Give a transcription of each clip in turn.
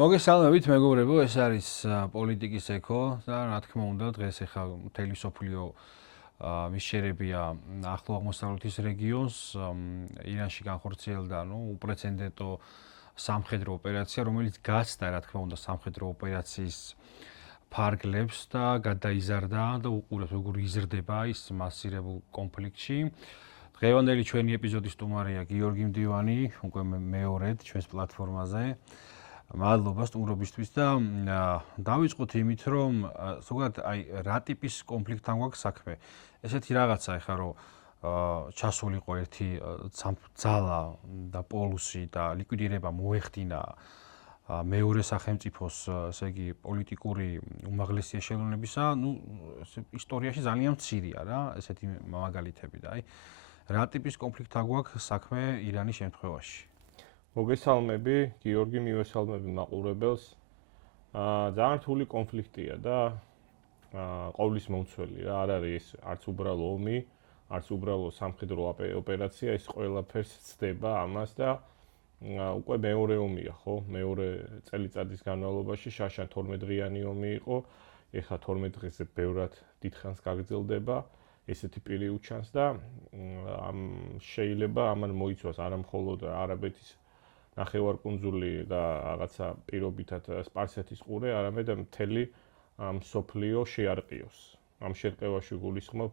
მოგესალმებით მეგობრებო, ეს არის პოლიტიკის ეკო და რა თქმა უნდა დღეს ახლა მთელი სოფლიო მისშერებია ახლო აღმოსავლეთის რეგიონს. ირანში განხორციელდა უპრეცედენტო სამხედრო ოპერაცია, რომელიც გაცდა რა თქმა უნდა სამხედრო ოპერაციის ფარგლებს და გადაიზარდა და უყურებს როგორ იზრდება ის მასირებულ კონფლიქტში. დღევანდელი ჩვენი ეპიზოდის სტუმარია გიორგი მდივანი, უკვე მეორედ ჩვენს პლატფორმაზე. მადლობა სტუმრობისთვის და დავიწყოთ იმით, რომ ზოგადად რა ტიპის კონფლიქტთან გვაქვს საქმე. ესეთი რაღაცა ახლა რომ ჩასულიყო ერთი ძალა და პოლუსი და ლიკვიდირება მოეხდინა მეორე სახელმწიფოს, ესე იგი პოლიტიკური უმაღლესი ეშელონებისა, ისტორიაში ძალიან მცირეა რა, ესეთი მაგალითები და რა ტიპის კონფლიქტთან გვაქვს საქმე ირანის შემთხვევაში. მოგესალმები, გიორგი, მივესალმები მაყურებელს. ძალიან რთული კონფლიქტია და ყოვლის მომცველი რა, არ არის ეს არც უბრალო ომი, არც უბრალო სამხედრო ოპერაცია, ეს ყველაფერს ცდება ამას და უკვე მეორე ომია, ხო? მეორე წელიწადის განმავლობაში შაშან 12 დღიანი ომი იყო. ეხლა 12 დღეზე ბევრად დიდხანს გაგრძელდება. ესეთი პირი უჩანს და შეიძლება ამან მოიცვას არა მხოლოდ არაბეთის ნახევარკუნძული და რაღაცა პირობითად სპარსეთის ყურე, არამედ მთელი მსოფლიო შეარყიოს. ამ შეტყევაში გულისხმობ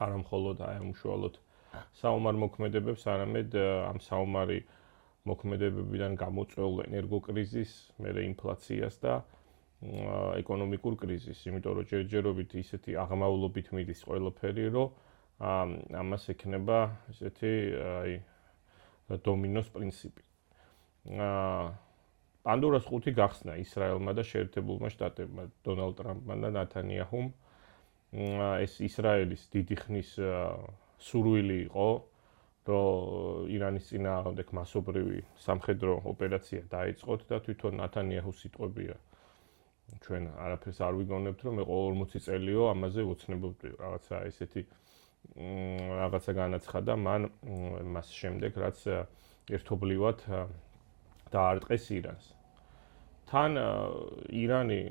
არა მხოლოდ უშუალოდ საომარ მოქმედებებს, არამედ ამ საომარი მოქმედებებიდან გამოწვეულ ენერგოკრიზისს, მერე ინფლაციას და ეკონომიკურ კრიზისს, იმიტომ რომ ჯერჯერობით ისეთი აღმავლობით მიდის ყველაფერი, რომ ამას ექნება ესეთი დომინოს პრინციპი. პანდორას ყუთი გახსნა ისრაელმა და შეერთებულმა შტატებმა, დონალდ ტრამპმა და ნათანიაჰუმ. ეს ისრაელის დიდი ხნის სურვილი იყო, რომ ირანის წინააღმდეგ მასობრივი სამხედრო ოპერაცია დაიწყოთ და თვითონ ნათანიაჰუს სიტყვებია. ჩვენ არაფერს არ ვიგონებთ, რომ მე ყოველ 40 წელიო ამაზე ვოცნებობდი რაღაცა ესეთი რაღაცა განაცხადა მას შემდეგ, რაც ერთობლივად დაარტყეს ირანს. თან ირანი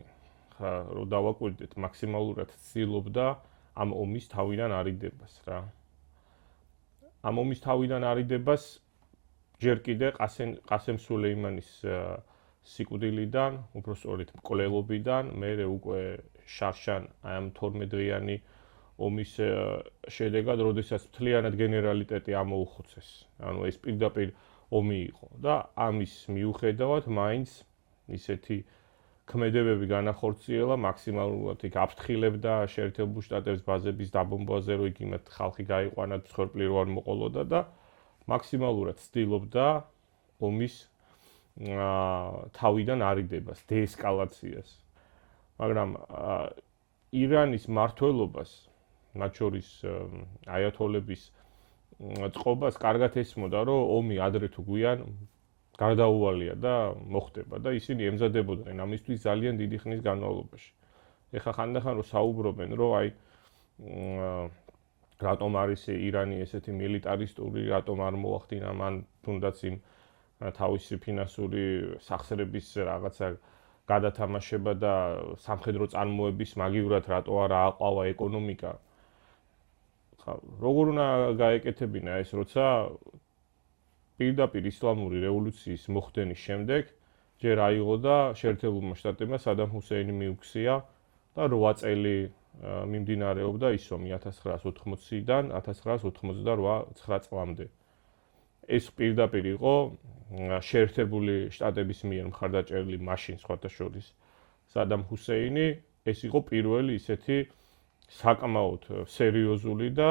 რო დავაკვირდეთ მაქსიმალურად ცდილობდა ამ ომის თავიდან არიდებას რა. ამ ომის თავიდან არიდებას ჯერ კიდე ყასემ სულეიმანის სიკვდილიდან, უბრალოდ მკვლელობიდან, მერე უკვე შარშან ამ 12 დღიანი ომის შედეგად, როდესაც მთლიანად გენერალიტეტი ამოუხოცეს. ანუ ეს პირდაპირ ომი იყო და ამის მიუხედავად მაინც ისეთი ქმედებები განახორციელა მაქსიმალურად იქ აფრთხილებდა შეერთებულ შტატებს ბაზების დაბომბვაზე, რომ იქ იმათ ხალხი გაიყვანა, მსხვერპლი რო არ მოყოლოდა და მაქსიმალურად ცდილობდა ომის თავიდან არიდებას, დეესკალაციას. მაგრამ ირანის მმართველობას, მათ შორის აიათოლების წყობას კარგად ესმოდა, რომ ომი ადრე თუ გვიან გარდაუვალია და მოხდება და ისინი ემზადებოდნენ ამისთვის ძალიან დიდი ხნის განმავლობაში. ეხლა ხანდახან რომ საუბრობენ, რომ რატომ არის ირანი ესეთი მილიტარისტული, რატომ არ მოახდინა მან თუნდაც იმ თავისი ფინანსური სახსრების რაღაცა გადათამაშება და სამხედრო წარმოების მაგივრად რატო არ ააყავა ეკონომიკა. როგორ უნდა გაეკეთებინა ეს, როცა პირდაპირ ისლამური რევოლუციის მოხდენის შემდეგ ჯერ აიღო და შეერთებულმა შტატებმა სადამ ჰუსეინი მიუქცია და 8 წელი მიმდინარეობდა ის ომი 1980-დან 1988 წლამდე. ეს პირდაპირ იყო შეერთებული შტატების მიერ მხარდაჭერილი მაშინ სხვათა შორის სადამ ჰუსეინი. ეს იყო პირველი ისეთი საკმაოდ სერიოზული და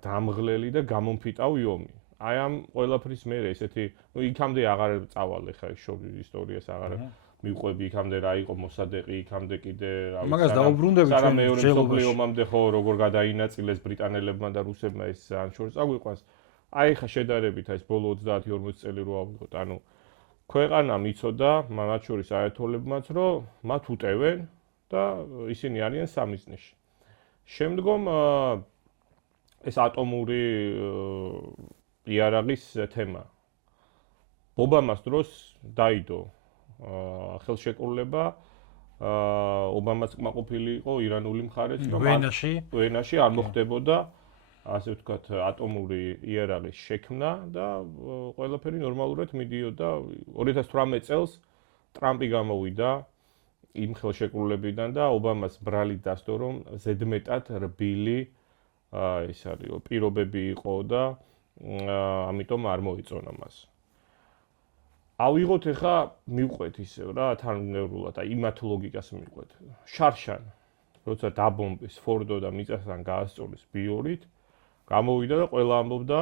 დამღლელი და გამომფიტავი ომი. აი ამ ყველაფრის მერე ესეთი, იქამდე აღარ წავალ ხა შორის ისტორიას აღარ მივყვები, იქამდე რა იყო მოსადეყი, იქამდე კიდე რა ვიცი. მაგას დაუბრუნდები ჩვენ მეორე მსოფლიო ომამდე ხო როგორ გადაინაწილეს ბრიტანელებმა და რუსებმა ეს ან შორის აგვიყვანს. აი ხა შედარებით ეს ბოლო 30-40 წელი რო ავიღოთ, ანუ ქვეყანამ იცოდა, მათ შორის აიათოლებმაც, რომ მათ უტევენ და ისინი არიან სამიზნეში. შემდგომ ეს ატომური იარაღის თემა. ობამას დროს დაიდო ხელშეკრულება ობამაც კმაყოფილი იყო ირანული მხარეც რომ ვენაში არ მოხდებოდა ასე ვთქვათ ატომური იარაღის შექმნა და ყველაფერი ნორმალურად მიდიოდა 2018 წელს ტრამპი გამოვიდა იმ ხელშეკრულებიდან და ობამას ბრალი დასდო რომ ზედმეტად რბილი ეს არის პირობები იყო და ამიტომ არ მოიწონა მას. ავიღოთ ახლა მივყვეთ ისევ რა თანმიმდევრულად და იმათ ლოგიკას მივყვეთ. შარშან როცა დაბომბეს ფორდო და მიწასთან გაასწორეს ბიორით გამოვიდა და ყველა ამბობდა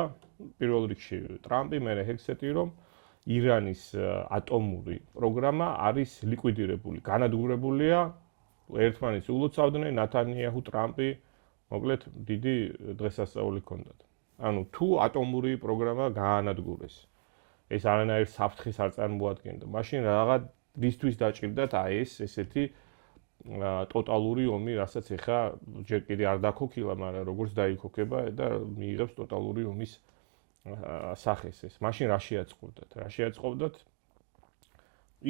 პირველ რიგში ტრამპი მერე ჰექსეტი რომ ირანის ატომური პროგრამა არის ლიკვიდირებული, განადგურებულია, ერთმანეთს ულოცავდნენ ნათანიაჰუ ტრამპი, მოკლედ დიდი დღესასწაული ჰქონდათ. ანუ თუ ატომური პროგრამა გაანადგურეს, ეს არანაირ საფრთხეს არ წარმოადგენდა. მაშინ რაღაც რისთვის დაჭირდათ ეს ესეთი ტოტალური ომი, რასაც ეხა ჯერ კიდე არ დაქოქილა, მაგრამ როგორც დაიქოქება და მიიღებს ტოტალური ომის სახეს ეს. მაშინ რა შეაწყობდათ? რა შეაწყობდათ?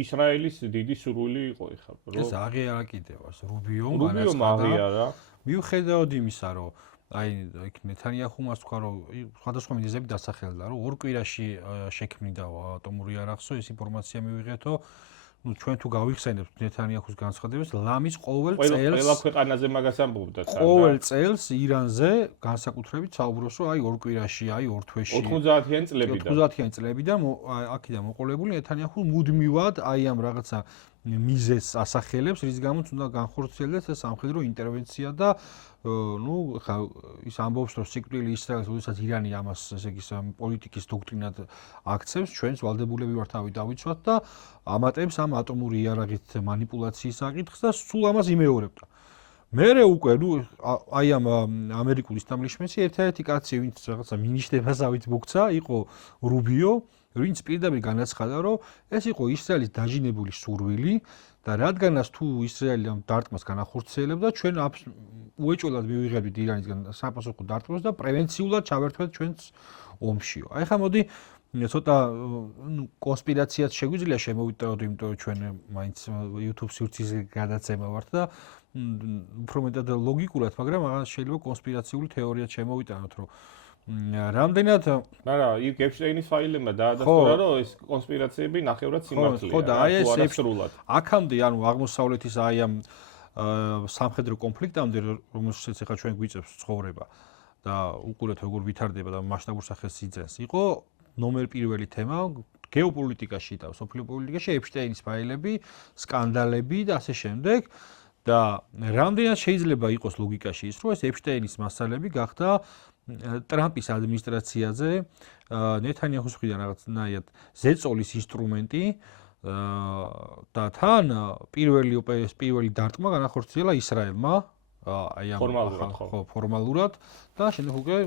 ისრაელის დიდი სურვილი იყო ეხა, რომ ეს აღიარა კიდევაც რუბიომ აღიარა. მიუხედავად იმისა, რომ აი იქ ნეთანიაჰუმას თქვა, რომ სხვადასხვა მიზეზები დასახელდა, რომ ორ კვირაში შექმნიდა ატომური იარაღსო, ეს ინფორმაცია მივიღეთო. ну ჩვენ თუ გავიხსენებთ ნეთანიაჰუს განცხადებას, ლამის ყოველ წელს ყველა ქვეყანაზე მაგას ამბობდა თან. ყოველ წელს ირანზე განსაკუთრებით საუბრობს, რომ აი ორ კვირაში, აი ორ თვეში 90-იანი წლებიდან 90-იანი წლებიდან აქედან მოყოლებული ნეთანიაჰუ მუდმივად აი ამ რაღაცა მიზეზს ასახელებს, რის გამოც უნდა განხორციელდეს ეს სამხედრო ინტერვენცია და ну ის ამბობს, რომ სიკვდილი ისრაელს, როდესაც ირანი ამას ესე იგი პოლიტიკის დოქტრინად აქცევს, ჩვენს ვალდებულები ვართ თავი დავიცვათ და ამატებს ამ ატომური იარაღით манипуляციის საკითხს და სულ ამას იმეორებდა. მერე უკვე ну აი ამ ამერიკულ ისტაბლიშმენტში ერთ-ერთი კაცი, ვინც რაღაცა მინიშნებასავით მოგცა, იყო რუბიო, ვინც პირდაპირ განაცხადა, რომ ეს იყო ისრაელის დაჟინებული სურვილი და რადგანაც თუ ისრაელი ამ დარტყმას განახორციელებდა, ჩვენ უეჭველად მივიღებთ ირანისგან საპასუხო დარტყმას და პრევენციულად ჩავერთვეთ ჩვენს ომშიო. აი ხა მოდი ცოტა კონსპირაციაც შეგვიძლია შემოვიტანოთ, იმიტომ რომ ჩვენ მაინც YouTube სივრცეზე გადაცემა ვართ და უფრო მეტად ლოგიკურად, მაგრამ შეიძლება კონსპირაციული თეორიაც შემოვიტანოთ, რომ რამდენად არა, იქ ეპშტეინის ფაილებმა დაადასტურა, რომ ეს კონსპირაციები ნახევრად სიმართლეა. ხო და აი ეს აქამდე, ანუ აღმოსავლეთის აი ამ სამხედრო კონფლიქტამდე, რომელშიც ახლა ჩვენ გვიწევს ცხოვრება და უყურეთ როგორ ვითარდება და მასშტაბურ სახელს იძენს, იყო ნომერ პირველი თემა გეოპოლიტიკაში და სოფლიო პოლიტიკაში ეპშტეინის ფაილები, სკანდალები და ასე შემდეგ. და რამდენად შეიძლება იყოს ლოგიკაში ის, რომ ეს ეპშტეინის მასალები გახდა ტრამპის ადმინისტრაციაზე ნეთანიაჰუს მხრიდან რაღაცნაირად ზეწოლის ინსტრუმენტი და თან პირველი დარტყმა განახორციელა ისრაელმა აი ამ ფორმალურად და შემდეგ უკვე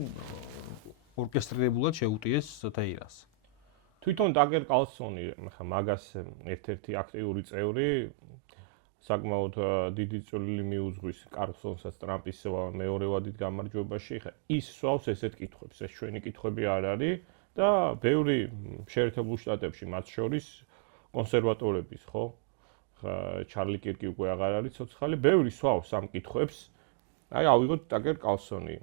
ორკესტრირებულად შეუტიეს თეირანს. თვითონ დაგერ კალსონი ხა მაგას ერთ-ერთი აქტიური წევრი საკმაოდ დიდი წვლილი მიუძღვის კარლსონსაც ტრამპის მეორევადით გამარჯვებაში. ხა ის სვავს ესეთ კითხვებს, ეს ჩვენი კითხვები არ არის და ბევრი შეერთებულ შტატებში, მათ შორის კონსერვატორების, ხო? ხა ჩარლი კირკი უკვე აღარ არის ცოცხალი, ბევრი სვავს ამ კითხვებს. აი ავიღოთ დაგერ კალსონი.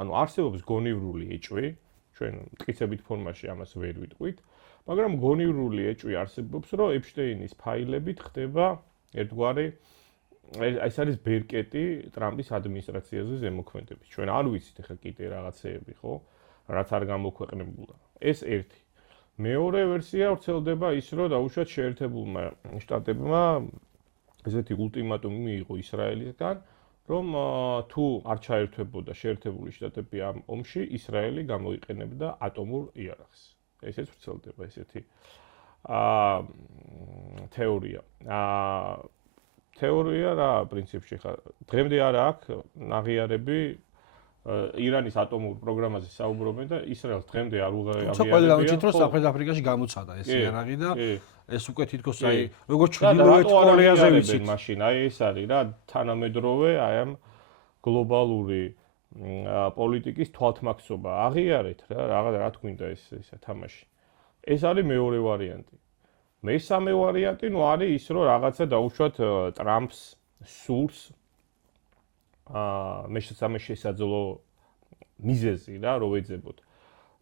ანუ არსებობს გონივრული ეჭვი, ჩვენ მტკიცებით ფორმაში ამას ვერ ვიტყვით, მაგრამ გონივრული ეჭვი არსებობს, რომ ეპშტეინის ფაილებით ხდება ერთგვარი ეს არის ბერკეტი ტრამპის ადმინისტრაციაზე ზემოქმედების. ჩვენ არ ვიცით ახლა კიდე რაღაცეები, ხო? რაც არ გამოქვეყნებულა. ეს ერთი. მეორე ვერსია ვრცელდება ის, რომ დაუშვათ შეერთებულმა შტატებმა ესეთი ულტიმატუმი მიიღო ისრაელისგან, რომ თუ არ ჩაერთვებოდა შეერთებული შტატები ამ ომში, ისრაელი გამოიყენებდა ატომურ იარაღს. ესეც ვრცელდება ესეთი თეორია. თეორია რა პრინციპში ხა დღემდე არა აქვს ნაღიარები ირანის ატომურ პროგრამაზე საუბრობენ და ისრაელს დღემდე არ უღიარებია. ყველა უჩით რომ სამხრეთ აფრიკაში გამოცხადა ეს იარაღი და ეს უკვე თითქოს აი როგორც ჩრდილოეთ კორეაზე ვიცით მაშინ აი ეს არის რა თანამედროვე აი ამ გლობალური პოლიტიკის თვალთმაქცობა აღიარეთ რა თქმინდა ეს თამაში. ეს არის მეორე ვარიანტი. მესამე ვარიანტი არის ის, რომ რაღაცა დაუშვათ ტრამპს სურს მესამე შესაძლო მიზეზი რა, რომ ეძებოთ.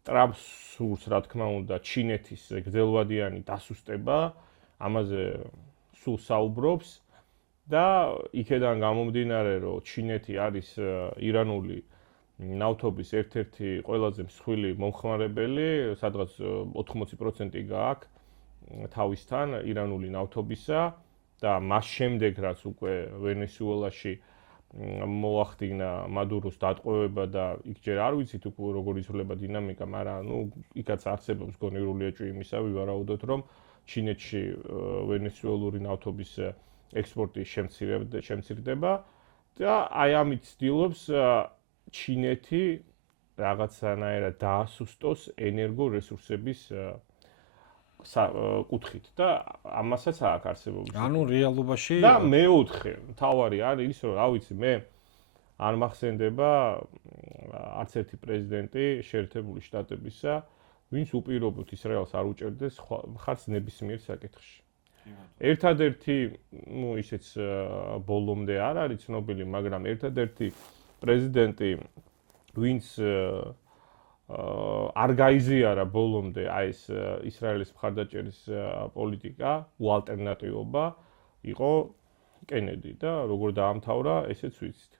ტრამპს სურს, რა თქმა უნდა, ჩინეთის გრძელვადიანი დასუსტება, ამაზე სულ საუბრობს და იქედან გამომდინარე, რომ ჩინეთი არის ირანული ნავთობის ერთ-ერთი ყველაზე მსხვილი მომხმარებელი, სადღაც 80% გააქვს თავისთან ირანული ნავთობისა და მას შემდეგ რაც უკვე ვენესუელაში მოახდინა მადუროს დატყვევება და იქ ჯერ არ ვიცით უკვე როგორ იცვლება დინამიკა, მაგრამ იქაც არსებობს გონივრული ეჭვი იმისა, ვივარაუდოთ, რომ ჩინეთში ვენესუელური ნავთობის ექსპორტი შემცირდება და აი ამით ცდილობს ჩინეთი რაღაცანაირად დაასუსტოს ენერგორესურსების კუთხით და ამასაც აქვს არსებობის. ანუ რეალობაში და მეოთხე თავარი არის ის, რომ რა ვიცი, მე არ მახსენდება არც ერთი პრეზიდენტი შეერთებული შტატებისა, ვინც უპირობოდ ისრაელს არ უჭერდეს მხარს ნებისმიერ საკითხში. ერთადერთი, ისეც ბოლომდე არ არის ცნობილი, მაგრამ ერთადერთი პრეზიდენტი, ვინც არ გაიზიარა ბოლომდე აი ეს ისრაელის მხარდაჭერის პოლიტიკა, უალტერნატივობა იყო კენედი და როგორ დაამთავრა, ესეც ვიცით.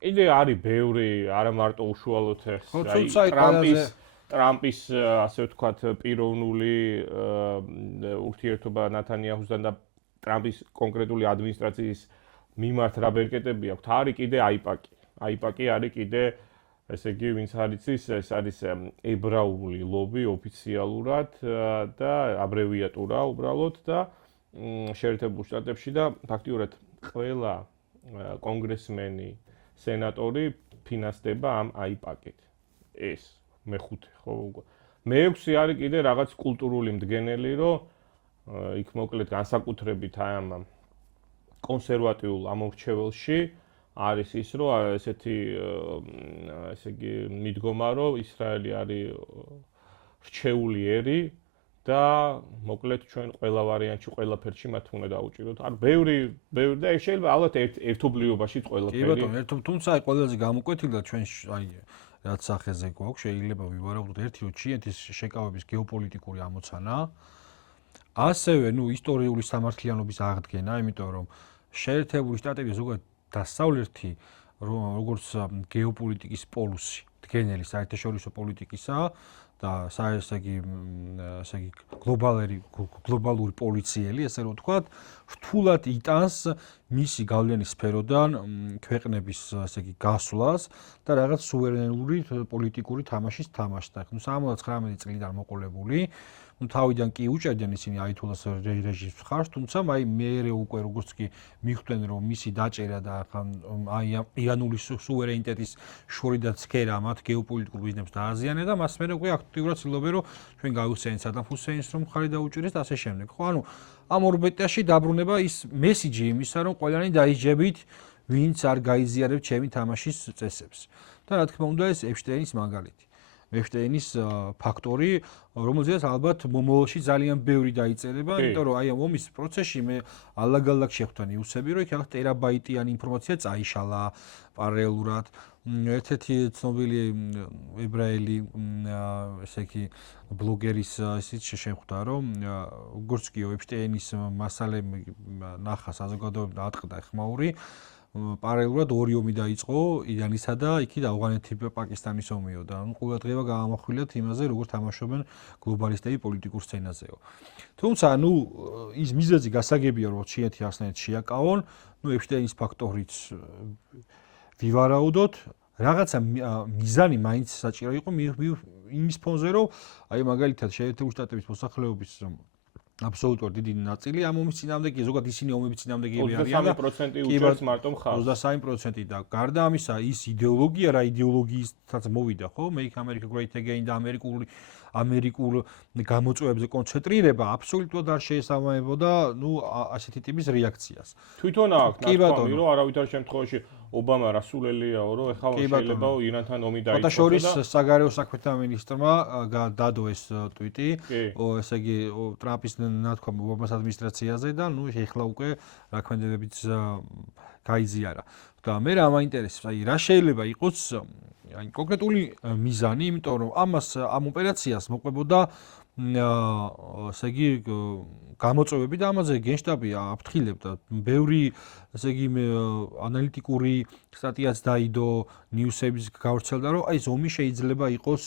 კიდე არის ბევრი, არა მარტო უშუალოდ ეს ტრამპის ასე ვთქვათ პიროვნული ურთიერთობა ნათანიაჰუსთან და ტრამპის კონკრეტული ადმინისტრაციის მიმართ რა ბერკეტები აქვს, არის კიდე აიპაკი. აიპაკი არის კიდე ესე იგი, ვინც არის ეს არის ებრაული ლობი ოფიციალურად და აბრევიატურა უბრალოდ და შეერთებულ შტატებში და ფაქტიურად ყველა კონგრესმენი, სენატორი ფინანსდება ამ აიპაკით. ეს მეხუთე, ხო? მეექვსე არის კიდე რაღაც კულტურული მდგენელი, რომ იქ მოკლედ განსაკუთრებით აი ამ კონსერვატიულ ამორჩეველში არის ის, რომ ესეთი ესე იგი მიდგომა, რომ ისრაელი არის რჩეული ერი და მოკლედ ჩვენ ყველა ვარიანტში, ყველაფერში მათ უნდა დაუჭიროთ. ანუ ბევრი და შეიძლება ალბათ ერთობლიობაში ყველაფერი. კი ბატონო, თუმცა აი ყველაზე გამოკვეთილად ჩვენ აი რაც სახეზე გვაქვს, შეიძლება ვივარაუდოთ ერთი, რომ ჩინეთის შეკავების გეოპოლიტიკური ამოცანა, ასევე ისტორიული სამართლიანობის აღდგენა, იმიტომ რომ შეერთებული შტატები ზოგადად დასავლეთი როგორც გეოპოლიტიკის პოლუსი, დგენელი საერთაშორისო პოლიტიკისა და ესე იგი გლობალური პოლიციელი, ესე რომ ვთქვათ, რთულად იტანს მისი გავლენის სფეროდან ქვეყნების ესე იგი გასვლას და რაღაც სუვერენული პოლიტიკური თამაშის თამაშს. 79 წლიდან მოყოლებული თავიდან კი უჭერდნენ ისინი აითოლას რეჟიმის მხარს, თუმცა მე უკვე როგორც კი მიხვდნენ, რომ მისი დაჭერა და აი ირანული სუვერენიტეტის შორიდან ცქერა მათ გეოპოლიტიკურ ბიზნესს დააზიანა და მას მერე უკვე აქტიურად ცდილობენ, რომ ჩვენ გავიხსენოთ სადამ ჰუსეინს, რომ მხარი დაუჭერეს და ასე შემდეგ. ხო, ანუ ამ ორბიტაში დაბრუნება ის მესიჯი იმისა, რომ ყველანი დაიჯებით, ვინც არ გაიზიარებს ჩემი თამაშის წესებს. და რა თქმა უნდა, ეს ეპშტეინის მაგალითი. ეპშტეინის ფაქტორი, რომელზეც ალბათ მომავალში ძალიან ბევრი დაიწერება, იმიტომ რომ აი ამ ომის პროცესში მე ალაგ-ალაგ შეხვდა ნიუსები, რომ იქ ტერაბაიტიანი ინფორმაცია წაიშალა პარალელურად. ერთ-ერთი ცნობილი ებრაელი ესე იგი ბლოგერის ისიც შეხვდა, რომ როგორც კი ეპშტეინის მასალე ნახა საზოგადოებამ ატყდა ხმაური, პარალელურად ორი ომი დაიწყო ირანისა და იქით ავღანეთი-პაკისტანის ომიო და ყურადღება გაამახვილეთ იმაზე, როგორ თამაშობენ გლობალისტები პოლიტიკურ სცენაზეო. თუმცა, ის მიზეზი გასაგებია, რომ ჩინეთი ახსნეთ შეაკავონ, ეპშტეინის ფაქტორიც ვივარაუდოთ, რაღაცა მიზანი მაინც საჭირო იყო იმის ფონზე, რომ აი მაგალითად შეერთებული შტატების მოსახლეობის აბსოლუტურად დიდი ნაწილი ამ ომის წინააღმდეგია, ზოგადად ისინი ომების წინააღმდეგები არიან და 23% უჭერს მარტო მხარს. 23% და გარდა ამისა, ის იდეოლოგია რა იდეოლოგიისთაც მოვიდა, ხო? Make America Great Again და ამერიკულ გამოწვევებზე კონცენტრირება აბსოლუტურად არ შეესაბამებოდა ასეთი ტიპის რეაქციას. თვითონ აქვს ნათქვამი, რომ არავითარ შემთხვევაში ობამა რასულელიაო, რომ ეხლა შეიძლება ირანთან ომი დაიწყოს. და შორის საგარეო საქმეთა მინისტრმა დადო ეს ტვიტი, ესე იგი ტრამპის ნათქვამი ობამას ადმინისტრაციაზე და ეხლა უკვე რაქმედებებიც გაიზიარა. და მე რა მაინტერესებს, რა შეიძლება იყოს კონკრეტული მიზანი, იმიტომ რომ ამ ოპერაციას მოყვებოდა ესე იგი გამოწვევები და ამაზე გენშტაბი აფრთხილებდა. ბევრი ესე იგი ანალიტიკური სტატიაც დაიდო, ნიუსების გავრცელდა, რომ ეს ომი შეიძლება იყოს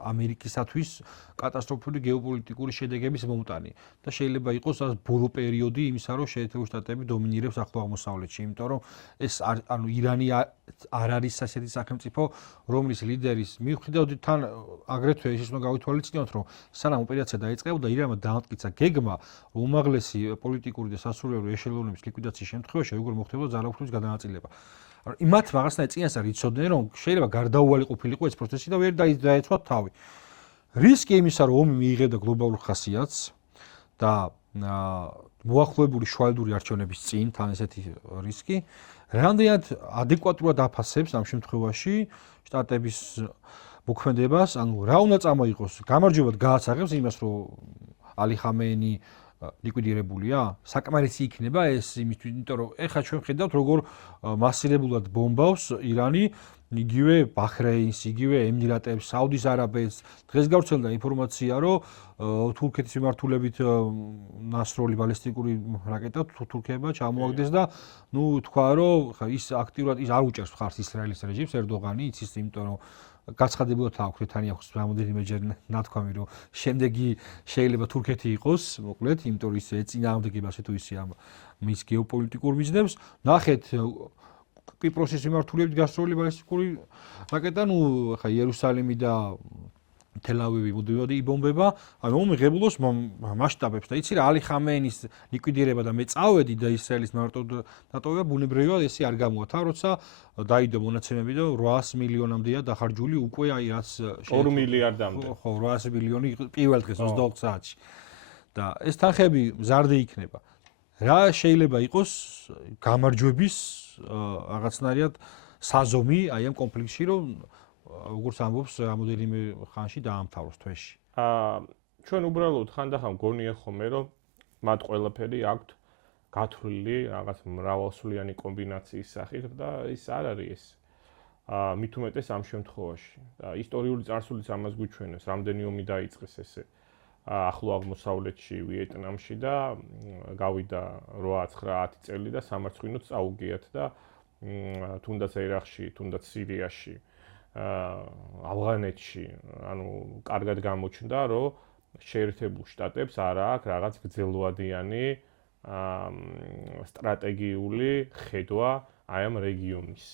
ამერიკისათვის კატასტროფული გეოპოლიტიკური შედეგების მომტანი და შეიძლება იყოს ბოლო პერიოდი იმისა, რომ შეერთებული შტატები დომინირებს ახლო აღმოსავლეთში, იმიტომ რომ ეს ირანი არ არის ასეთი სახელმწიფო, რომლის ლიდერის მიუხედავად თან აგრეთვე ის უნდა გავითვალისწინოთ, რომ სანამ ოპერაცია დაიწყებოდა, ირანმა დაამტკიცა გეგმა უმაღლესი პოლიტიკური და სასულიერო ეშელონების ლიკვიდაციის შემთხვევაში, როგორ მოხდებოდა ძალაუფლების გადანაწილება. იმათ რაღაცნაირ წინასწარ იცოდნენ, რომ შეიძლება გარდაუვალი ყოფილიყო ეს პროცესი და ვერ დაეცვათ თავი. რისკი იმისა, რომ ომი მიიღებდა გლობალურ ხასიათს და მოახლოებული შუალედური არჩევნების წინ თან ესეთი რისკი, რამდენად ადეკვატურად აფასებს ამ შემთხვევაში შტატების მოქმედებას, რა უნდა წამოიღოს, გამარჯვებად გააცაღებს იმას, რომ ალი ხამეინი ლიკვიდირებულია? საკმარისი იქნება ეს იმისთვის, იმიტომ რომ ეხლა ჩვენ ხედავთ, როგორ მასირებულად ბომბავს ირანი იგივე ბაჰრეინს, იგივე ემირატებს, საუდის არაბეთს. დღეს გავრცელდა ინფორმაცია, რომ თურქეთის მიმართულებით ნასროლი ბალისტიკური რაკეტა თურქებმა ჩამოაგდეს და თქვა, რომ ის აქტიურად არ უჭერს მხარს ისრაელის რეჟიმს, ერდოღანი იცის, იმიტომ რომ გაცხადებულად აქვს, თან აქვს რამოდენიმეჯერ ნათქვამი, რომ შემდეგი შეიძლება თურქეთი იყოს, მოკლედ, იმიტომ რომ ის ეწინააღმდეგება ასე თუ ისე ამ მის გეოპოლიტიკურ მიზნებს. ნახეთ კვიპროსის მიმართულებით გასროლი ბალისტიკური რაკეტა, ხა იერუსალიმი და თელ-ავივი მუდმივად იბომბება, მიღებულოს მასშტაბებს და იცი რა, ალი ხამეინის ლიკვიდირება და მე წავედი და ისრაელის მარტო დატოვება ბუნებრივად ესე არ გამოათა, როცა დაიდო მონაცემები და 800 მილიონამდეა დახარჯული უკვე რაც 2 მილიარდამდე. ხო, 800 მილიონი პირველ დღეს 24 საათში. და ეს თანხები მზარდი იქნება. რა შეიძლება იყოს გამარჯვების რაღაცნაირად საზომი აი ამ კონფლიქტში, რომ როგორც ამბობს, რამოდენიმე ხანში დაამთავროს თვეში. ჩვენ უბრალოდ ხანდახან გონია ხოლმე, რომ მათ ყველაფერი აქვთ გათვლილი რაღაც მრავალსვლიანი კომბინაციის სახით და ის არ არის ეს. მით უმეტეს ამ შემთხვევაში. და ისტორიული წარსულიც ამას გვიჩვენებს, რამდენი ომი დაიწყეს ესე ახლო აღმოსავლეთში, ვიეტნამში და გავიდა 8-9-10 წელი და სამარცხვინოც წაუგიათ და თუნდაც ერაყში, თუნდაც სირიაში, ავღანეთში, კარგად გამოჩნდა, რომ შეერთებულ შტატებს არ აქვს რაღაც გრძელვადიანი სტრატეგიული ხედვა აი ამ რეგიონის.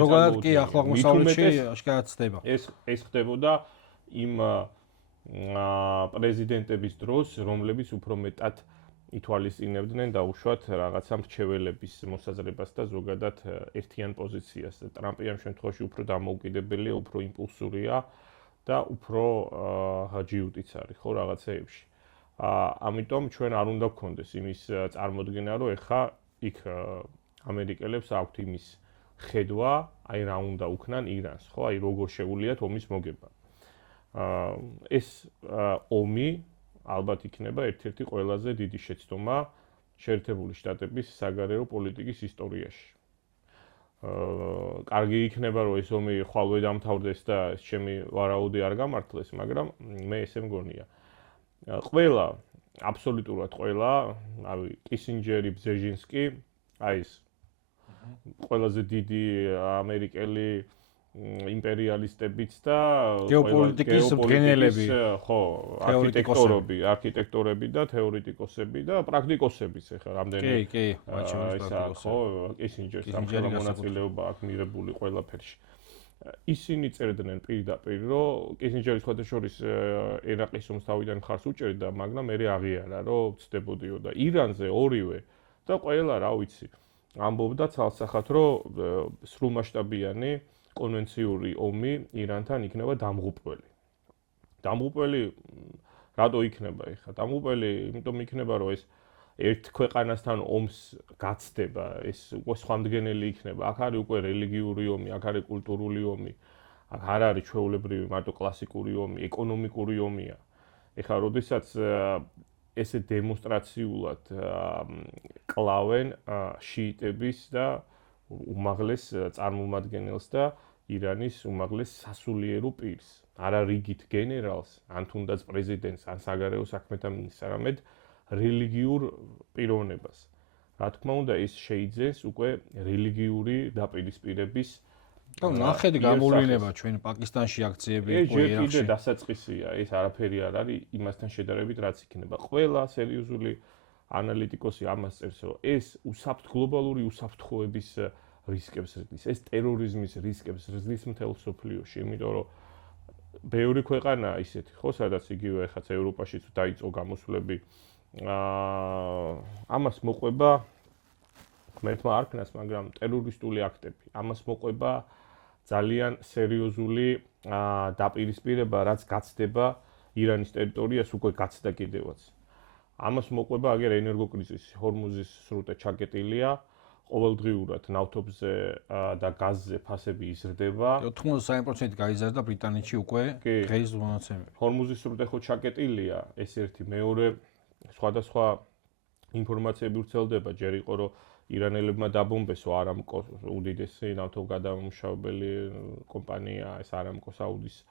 ზოგადად კი ახლო აღმოსავლეთში აშკარად ხდება. ეს ხდებოდა იმ პრეზიდენტების დროს, რომლებიც უფრო მეტად ითვალისწინებდნენ დაუშვათ რაღაცა მრჩეველების მოსაზრებას და ზოგადად ერთიან პოზიციას. ტრამპი ამ შემთხვევაში უფრო დამოუკიდებელია, უფრო იმპულსურია და უფრო ჯიუტიც არის, ხო, რაღაცეებში. ამიტომ ჩვენ არ უნდა გქონდეს იმის წარმოდგენა, რომ ეხა იქ ამერიკელებს აქვთ იმის ხედვა, აი რა უნდა უქნან ირანს, ხო, აი როგორ შეუძლიათ ომის მოგება. ეს ომი ალბათ იქნება ერთ-ერთი ყველაზე დიდი შეცდომა შეერთებული შტატების საგარეო პოლიტიკის ისტორიაში. კარგი იქნება, რომ ეს ომი ხვალვე დამთავრდეს და ჩემი ვარაუდი არ გამართლეს, მაგრამ მე ესე მგონია. ყველა, აბსოლუტურად ყველა, აი კისინჯერი, ბზეჟინსკი, აი ეს ყველაზე დიდი ამერიკელი იმპერიალისტებიც და გეოპოლიტიკის მდგენელები, ხო, არქიტექტორები და თეორეტიკოსები და პრაქტიკოსებიც ეხლა რამდენი ხო, კისინჯერის მონაწილეობა აქვს მიღებული ყველაფერში. ისინი წერდნენ პირდაპირ, რომ კისინჯერი სხვადასხვა ერაყის ომს თავიდან ხარს უჭერდა, მაგრამ მე აღიარა, რომ ცდებოდიო და ირანზე ორივე და ყველა, რა ვიცი, ამბობდა ცალსახად, რომ სრულმასშტაბიანი კონვენციური ომი ირანთან იქნება დამღუპველი. დამღუპველი რატო იქნება ეხლა? დამღუპველი იმიტომ იქნება, რომ ეს ერთ ქვეყანასთან ომს გაცდება, ეს უკვე სხვამდგენელი იქნება. აქ არის უკვე რელიგიური ომი, აქ არის კულტურული ომი. აქ არ არის ჩვეულებრივი მარტო კლასიკური ომი, ეკონომიკური ომია. ეხლა როდესაც ესე დემონსტრაციულად კლავენ შიიტების და უმაღლეს წარმომადგენელს და ირანის უმაღლეს სასულიერო პირს. არა რიგით გენერალს, ან თუნდაც პრეზიდენტს, ან საგარეო საქმეთა მინისტრს, არამედ რელიგიურ პიროვნებას. რა თქმა უნდა, ეს შეიძენს უკვე რელიგიური დაპირისპირების ნახეთ გამოვლენა ჩვენ პაკისტანში აქციები იყო ერაყში. ეს ირაკში. ჯერ დასაწყისია, ეს არაფერი არ არის იმასთან შედარებით, რაც იქნება. ყველა სერიოზული ანალიტიკოსი ამას წერს, რომ ეს გლობალური უსაფრთხოების რისკებს ზრდის, ეს ტერორიზმის რისკებს ზრდის მთელ მსოფლიოში, იმიტომ რომ ბევრი ქვეყანაა ისეთი, ხო, სადაც იგივე ხაც ევროპაშიც დაიწყო გამოსვლები. ამას მოყვება ღმერთმა არქნას, მაგრამ ტერორისტული აქტები. ამას მოყვება ძალიან სერიოზული დაპირისპირება, რაც გაცდება ირანის ტერიტორიას უკვე გაცდა კიდევაც. ამას მოყვება აგერ ენერგოკრიზისი, ჰორმუზის სრუტე ჩაკეტილია. ყოველდღიურად ნავთობზე და გაზზე ფასები იზრდება. 83% გაიზარდა ბრიტანეთში უკვე დღეს მონაცემები. ჰორმუზის სრუტე ხო ჩაკეტილია, ეს ერთი, მეორე სხვადასხვა ინფორმაციები ვრცელდება, ჯერ იყო რომ ირანელებმა დაბომბესო არამკოს უდიდესი ნავთობგადამამუშავებელი კომპანია, ეს არამკო საუდის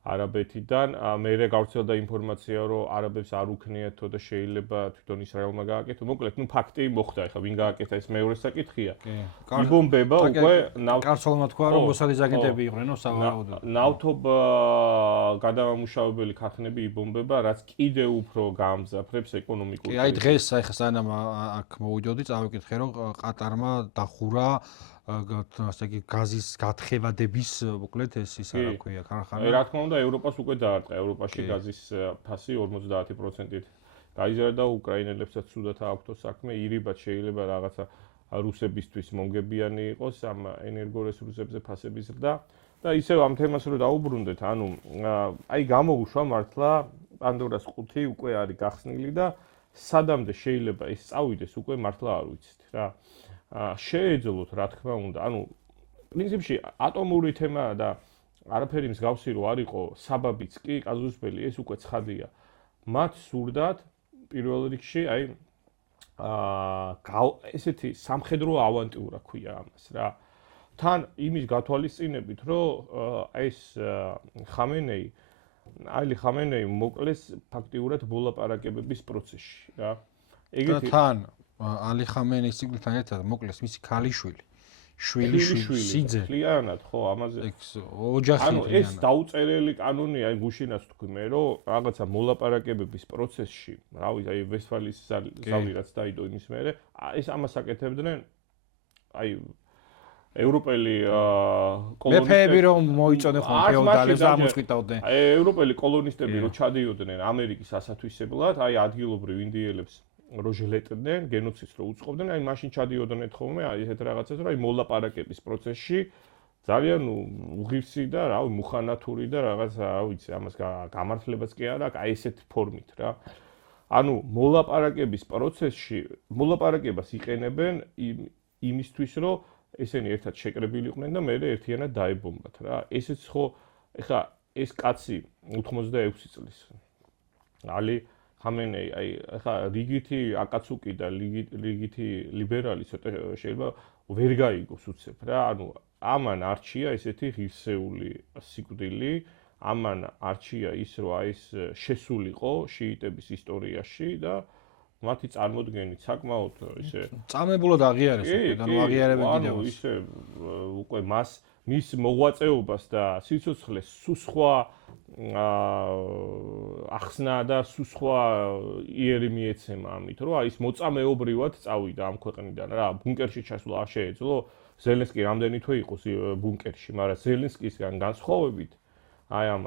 არაბეთიდან. მერე გავრცელდა ინფორმაცია, რომ არაბებს არ უქნიათო და შეიძლება თვითონ ისრაელმა გააკეთო. მოკლედ, ფაქტი მოხდა, ეხლა ვინ გააკეთა, ეს მეორე საკითხია. იბომბება უკვე კაცოლმა თქვა, რომ მოსადის აგენტები იყვნენ, სავარაუდოდ. ნავთობგადამამუშავებელი ქარხნები იბომბება, რაც კიდევ უფრო გაამძაფრებს ეკონომიკურ. აი დღეს ახლა სანამ აქ მოვიდოდი, წავიკითხე, რომ ყატარმა დახურა ასე იგი გაზის გათხევადების მოკლედ ეს ის რა ქვია ქარხანა. რა თქმა უნდა, ევროპას უკვე დაარტყა. ევროპაში გაზის ფასი 50%-ით გაიზარდა, უკრაინელებსაც სუდათ აქვთ საქმე, ირიბად შეიძლება რაღაცა რუსებისთვის მომგებიანი იყოს ამ ენერგორესურსებზე ფასების ზრდა და ისევ ამ თემას რო დაუბრუნდეთ, ანუ აი გამოვუშვა მართლა პანდორას ყუთი უკვე არის გახსნილი და სადამდე შეიძლება ეს წავიდეს უკვე მართლა არ ვიცით რა. შეეძლოთ რა თქმა უნდა, ანუ პრინციპში ატომური თემაა და არაფერი მსგავსი რო არ იყო, საბაბიც კი კაზუსბელი ეს უკვე ცხადია. მათ სურდათ პირველ რიგში აი ესეთი სამხედრო ავანტიურა ქვია ამას რა. თან იმის გათვალისწინებით, რომ ეს ალი ხამენეი მოკლეს ფაქტიურად მოლაპარაკებების პროცესში რა. ეგეთი თან ალი ხამენეის სიკვდილთან ერთად მოკლეს მისი ქალიშვილი, შვილიშვილი, სიძე. კლიანად ხო ამაზე. ოჯახი ანუ ეს დაუწერელი კანონია, აი გუშინაც თქვი მე, რომ რაღაცა მოლაპარაკებების პროცესში, რავი, აი ვესტფალის ზავი რაც დაიდო იმის მერე, ეს ამას აკეთებდნენ აი ევროპელი მეფეები რომ მოიწოდნენ ხომ ფეოდალებს და ამოწყვიტავდნენ. აი ევროპელი კოლონისტები რომ ჩადიოდნენ ამერიკის ასათვისებლად, აი ადგილობრივ ინდიელებს რო ჟლეტდნენ, გენოციდს რო უწყობდნენ, აი მაშინ ჩადიოდნენ ხოლმე აი ესეთ რაღაცას, რომ აი მოლაპარაკების პროცესში ძალიან უღირსი და რავი მუხანათური და რაღაც რა ვიცი, ამას გამართლებაც კი არა, აი ესეთ ფორმით რა. ანუ მოლაპარაკების პროცესში მოლაპარაკებას იყენებენ იმისთვის, რომ ესენი ერთად შეკრებილიყვნენ და მერე ერთიანად დაებომბათ რა. ესეც ხო ეხლა ეს კაცი 86 წლის. ალი ხამენეი, აი ეხლა რიგითი აკაცუკი და რიგითი ლიბერალი ცოტა შეიძლება ვერ გაიგოს უცებ რა. ანუ ამან არჩია ესეთი ღირსეული სიკვდილი, ამან არჩია ის, რომ აი ეს შესულიყო შიიტების ისტორიაში და მათი წარმოდგენით საკმაოდ ისე წამებულად აღიარეს და აღიარებენ კიდევ ისე უკვე მის მოღვაწეობას და სიცოცხლეს სულ სხვა ახსნა და სულ სხვა იერი მიეცემა ამით, რომ აი ეს მოწამეობრივად წავიდა ამ ქვეყნიდან რა, ბუნკერში ჩასვლა არ შეეძლო. ზელენსკი რამდენი თვე იყოს ბუნკერში, მაგრამ ზელენსკისგან განსხვავებით აი ამ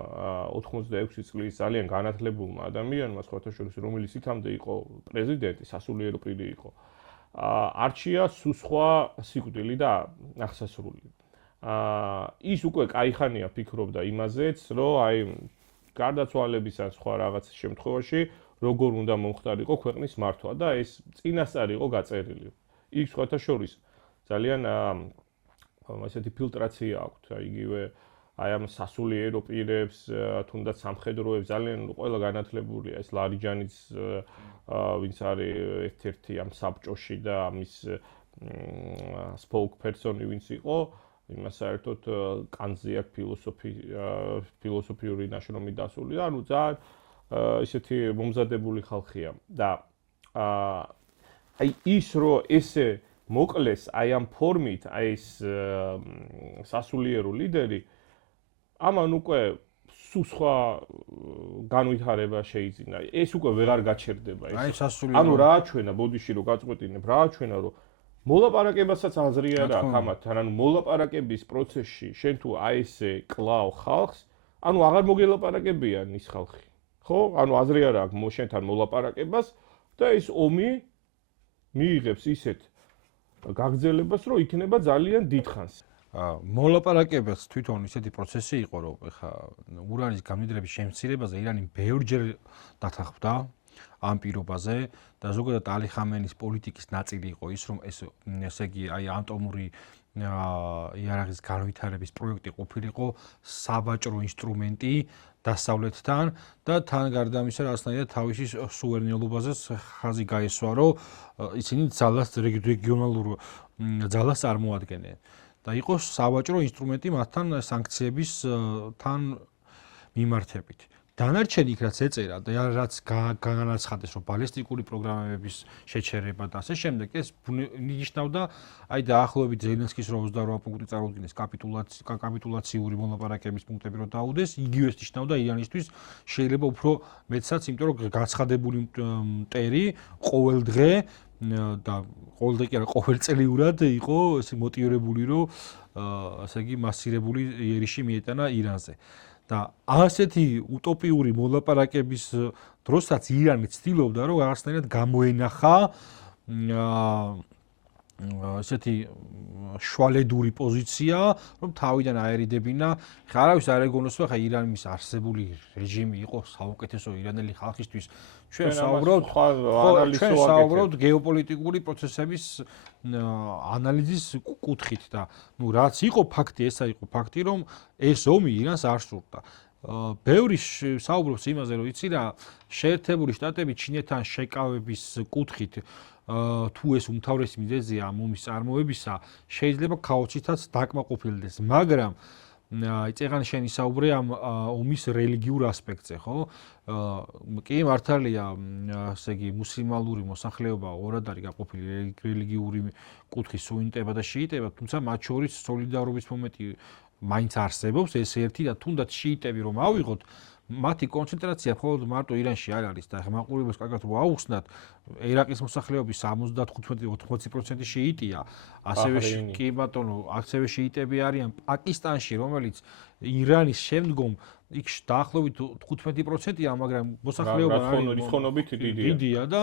86 წლის ძალიან განათლებულმა ადამიანმა, სხვათა შორის რომელიც იქამდე იყო პრეზიდენტი, სასულიერო პირი იყო, არჩია სულ სხვა სიკვდილი და აღსასრული. ის უკვე კაი ხანია ფიქრობდა იმაზეც, რომ აი გარდაცვალების ან სხვა რაღაც შემთხვევაში როგორ უნდა მომხდარიყო ქვეყნის მართვა და ეს წინასწარ იყო გაწერილი. იქ სხვათა შორის ძალიან ესეთი ფილტრაცია აქვს, იგივე აი ამ სასულიერო პირებს, თუნდაც სამხედროებს ძალიან ყველა განათლებულია, ეს ლარიჯანის ვინც არის ერთ-ერთი ამ საბჭოში და ამის spokesperson-ი ვინც იყო, იმას საერთოდ კანზე აქვს ფილოსოფიური ნაშრომი დასული და ანუ ძალიან ისეთი მომზადებული ხალხია და აი ის რო ესე მოკლეს აი ამ ფორმით აი ეს სასულიერო ლიდერი ამან უკვე სულ სხვა განვითარება შეიძინა. ეს უკვე ვეღარ გაჩერდება ეს. აი სასულიერო. ანუ რა აჩვენა ბოდიში რო გაწყვეტინებ, რა აჩვენა რო მოლაპარაკებასაც აზრი არ აქვს ამათთან, ანუ მოლაპარაკების პროცესში შენ თუ აი ესე კლავ ხალხს, ანუ აღარ მოგელაპარაკებიან ის ხალხი. ხო? ანუ აზრი არ აქვს შენთან მოლაპარაკებას და ეს ომი მიიღებს ისეთ გაგრძელებას, რომ იქნება ძალიან დიდხანს. მოლაპარაკებაც თვითონ ისეთი პროცესი იყო, რომ ეხა ურანის გამიდრების შემცირებაზე ირანი ბევრჯერ დათანხმდა ამ პირობაზე და ზოგადად ალი ხამენის პოლიტიკის ნაწილი იყო ის, რომ ესე იგი აი ატომური იარაღის განვითარების პროექტი ყოფილიყო სავაჭრო ინსტრუმენტი დასავლეთთან და თან გარდა ამისა რაღაცნაირად თავისი სუვერენობაზე ხაზი გაესვა, რომ ისინი ძალას რეგიონალურ ძალას წარმოადგენენ. და იყო სავაჭრო ინსტრუმენტი მათთან სანქციების თან მიმართებით. დანარჩენი იქ რაც ეწერა და რაც განაცხადეს, რომ ბალისტიკური პროგრამების შეჩერება და ასე შემდეგ, ეს ნიშნავდა აი დაახლოებით ზელენსკის რო 28 პუნქტი წარუდგინეს კაპიტულაციური მოლაპარაკების პუნქტები რო დაუდეს, იგივე ეს ნიშნავდა ირანისთვის შეიძლება უფრო მეტსაც, იმიტომ რომ გაცხადებული მტერი ყოველდღე და ყოველდღე კი არა, ყოველწლიურად იყო ესე მოტივირებული, რომ ასე იგი მასირებული იერიში მიეტანა ირანზე. და ასეთი утоპიური მოლაპარაკების დროსაც ირანი ცდილობდა, რომ რაღაცნაირად გამოენახა ესეთი შვალედური პოზიცია, რომ თავიდან აერიდებინა, ხა არავის არ ეგონოს, რომ ხა ირანის არსებული რეჟიმი იყო საუკეთესო ირანელი ხალხისთვის. ჩვენ საუბრობთ გეოპოლიტიკური პროცესების ანალიზის კუთხით და ნუ რაც იყო ფაქტი, ესა იყო ფაქტი, რომ ეს ომი ირანს არ სურდა. ბევრი საუბრობს იმაზე, რომ იცი რა, შეერთებული შტატები ჩინეთთან შეკავების კუთხით თუ ეს უმთავრესი მიზეზია ამ ომის წარმოებისა, შეიძლება ქაოსითაც დაკმაყოფილდეს, მაგრამ წეგან შენ ისაუბრე ამ ომის რელიგიურ ასპექტზე, ხო? კი მართალია, ასე იგი, მუსლიმანური მოსახლეობა ორად არის გაყოფილი რელიგიური კუთხის სუნიტება და შიიტება, თუმცა მათ შორის სოლიდარობის მომენტი მაინც არსებობს, ეს ერთი და თუნდაც შიიტები რომ ავიღოთ, მათი კონცენტრაცია მხოლოდ მარტო ირანში არ არის და მაყურებელს კარგად მოაუხსნათ, ერაყის მოსახლეობის 75-80% შიიტია, ასევე კი ბატონო, ასევე შიიტები არიან პაკისტანში, რომელიც ირანის შემდგომ იქ დაახლოებით 15%-ია, მაგრამ მოსახლეობა რიცხოვნობით დიდია და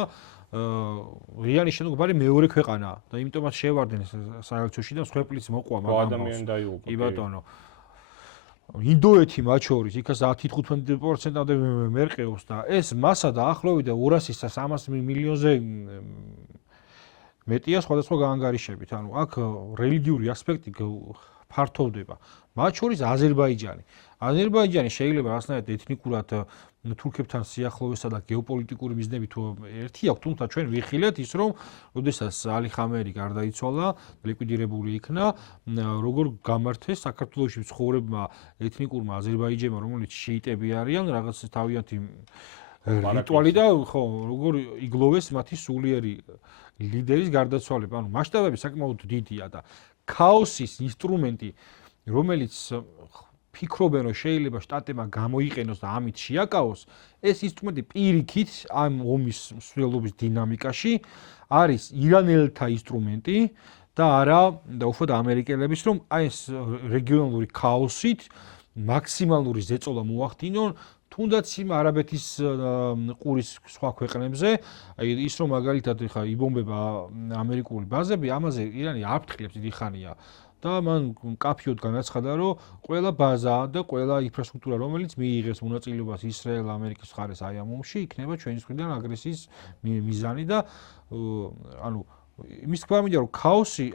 ირანის შემდგომ არის მეორე ქვეყანა და იმიტომაც შევარდნენ საელჩოში და მსხვერპლიც მოყვა მაგამ ადამიანი დაიღუპა. კი ბატონო. ინდოეთი მათ შორის იქაც 10-15%-ამდე მერყეობს და ეს მასა დაახლოებით 200-300 მილიონზე მეტია სხვადასხვა გაანგარიშებით. ანუ აქ რელიგიური ასპექტი ფართოვდება. მათ შორის აზერბაიჯანი. აზერბაიჯანი შეიძლება რაღაცნაირად ეთნიკურად თურქებთან სიახლოვესა და გეოპოლიტიკური მიზნებით ერთი აქვს, თუმცა ჩვენ ვიხილეთ ის, რომ როდესაც ალი ხამენი გარდაიცვალა, ლიკვიდირებული იქნა, როგორ გამართეს საქართველოში მცხოვრებმა ეთნიკურმა აზერბაიჯანმა, რომელიც შიიტები არიან, რაღაც თავიანთი რიტუალი და ხო, როგორ იგლოვეს მათი სულიერი ლიდერის გარდაცვალება. ანუ მასშტაბები საკმაოდ დიდია და ქაოსის ინსტრუმენტი, რომელიც ფიქრობენ, რომ შეიძლება შტატებმა გამოიყენოს და ამით შეაკავოს, ეს ინსტრუმენტი პირიქით ამ ომის მსვლელობის დინამიკაში არის ირანელთა ინსტრუმენტი და არა და უბრალოდ ამერიკელების, რომ აი ეს რეგიონალური ქაოსით მაქსიმალური ზეწოლა მოახდინონ, თუნდაც იმ არაბეთის ყურის სხვა ქვეყნებზე, აი ის რომ მაგალითად ხა იბომბება ამერიკული ბაზები, ამაზე ირანი არ ფრთხილებს დიდი ხანია. და მან კაფიოდ განაცხადა, რომ ყველა ბაზა და ყველა ინფრასტრუქტურა, რომელიც მიიღებს მონაწილეობას ისრაელ-ამერიკის მხარეს აი ამ ომში, იქნება ჩვენი მხრიდან აგრესიის მიზანი და ანუ იმის თქმა მინდა, რომ ქაოსი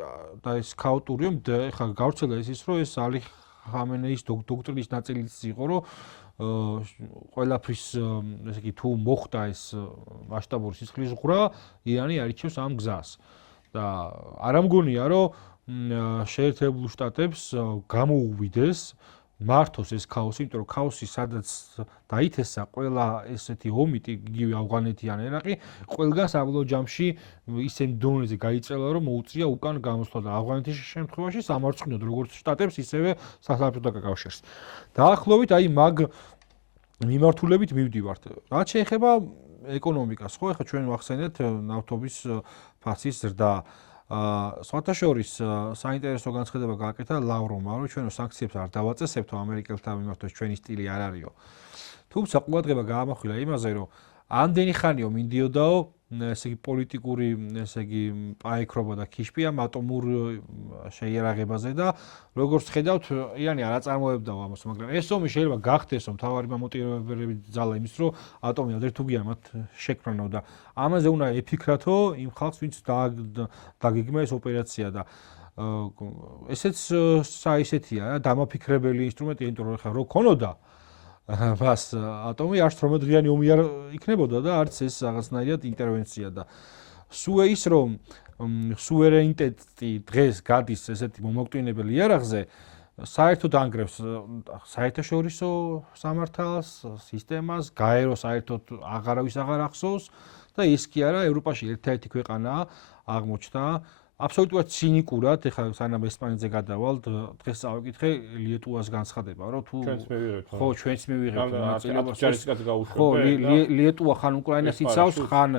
და ეს ქაოტურიო ხა გავრცელდა ის რომ ეს ალი ხამენეის დოქტრინის ნაწილიც იყო, რომ ყველაფრის ესე იგი თუ მოხდა ეს მასშტაბური სისხლის ღვრა, ირანი არიჩევს ამ გზას. და არ ამგონია, რომ შეერთებულ შტატებს გამოუვიდეს მართოს ეს ქაოსი, იმიტომ რომ ქაოსი სადაც დაითესა ყველა ესეთი ომი, იგივე ავღანეთი ან ერაყი, ყველგან საბოლოო ჯამში ისეთ დონეზე გაიწელა, რომ მოუწია უკან გამოსვლა და ავღანეთის შემთხვევაში სამარცხინოდ როგორც შტატებს, ისევე საბჭოთა კავშირს. დაახლოებით აი მაგ მიმართულებით მივდივართ. რაც შეეხება ეკონომიკას, ხო, ეხლა ჩვენ ვახსენეთ ნავთობის ფასის ზრდა. სხვათა შორის საინტერესო განცხადება გააკეთა ლავროვმა, რომ ჩვენ სანქციებს არ დავაწესებთ, ამერიკელთან მიმართოს ჩვენი სტილი არ არისო. თუმცა ყურადღება გაამახვილა იმაზე, რომ ამდენი ხანიო მინდიოდაო, ესე იგი პოლიტიკური, ესე იგი პაექრობა და ქიშპია ატომურ შეიარაღებაზე და როგორც ხედავთ, ირანი არ აწარმოებდაო ამას, მაგრამ ეს ომი შეიძლება გახდესო მთავარი მამოტივებელები ძალა იმის, რომ ატომი ადერთუგია მათ შექმნანო და ამაზე უნდა ეფიქრათო იმ ხალხს, ვინც დაგეგმა ეს ოპერაცია და ესეც ესეთია, დამაფიქრებელი ინსტრუმენტი, იმიტომ რომ ხა რო ქონოდა მას ატომი არც 18 დღიანი ომი არ იქნებოდა და არც ეს რაღაცნაირად ინტერვენცია და სულ ის რომ სუვერენიტეტი დღეს გადის ესეთი მომაკვდინებელი იარაღზე საერთოდ ანგრევს საერთაშორისო სამართალს, სისტემას, გაერო საერთოდ აღარავის აღარ ახსოვს და ის კი არა ევროპაში ერთ-ერთი ქვეყანაა აღმოჩნდა აბსოლუტურად ცინიკურად, ეხლა სანამ ესპანეთზე გადავალ, დღეს წავიკითხე ლიეტუვას განცხადება, რომ თუ ხო, ჩვენც მივიღებთ მონაწილეობას. ხო, ლიეტუვა ხან უკრაინას იცავს, ხან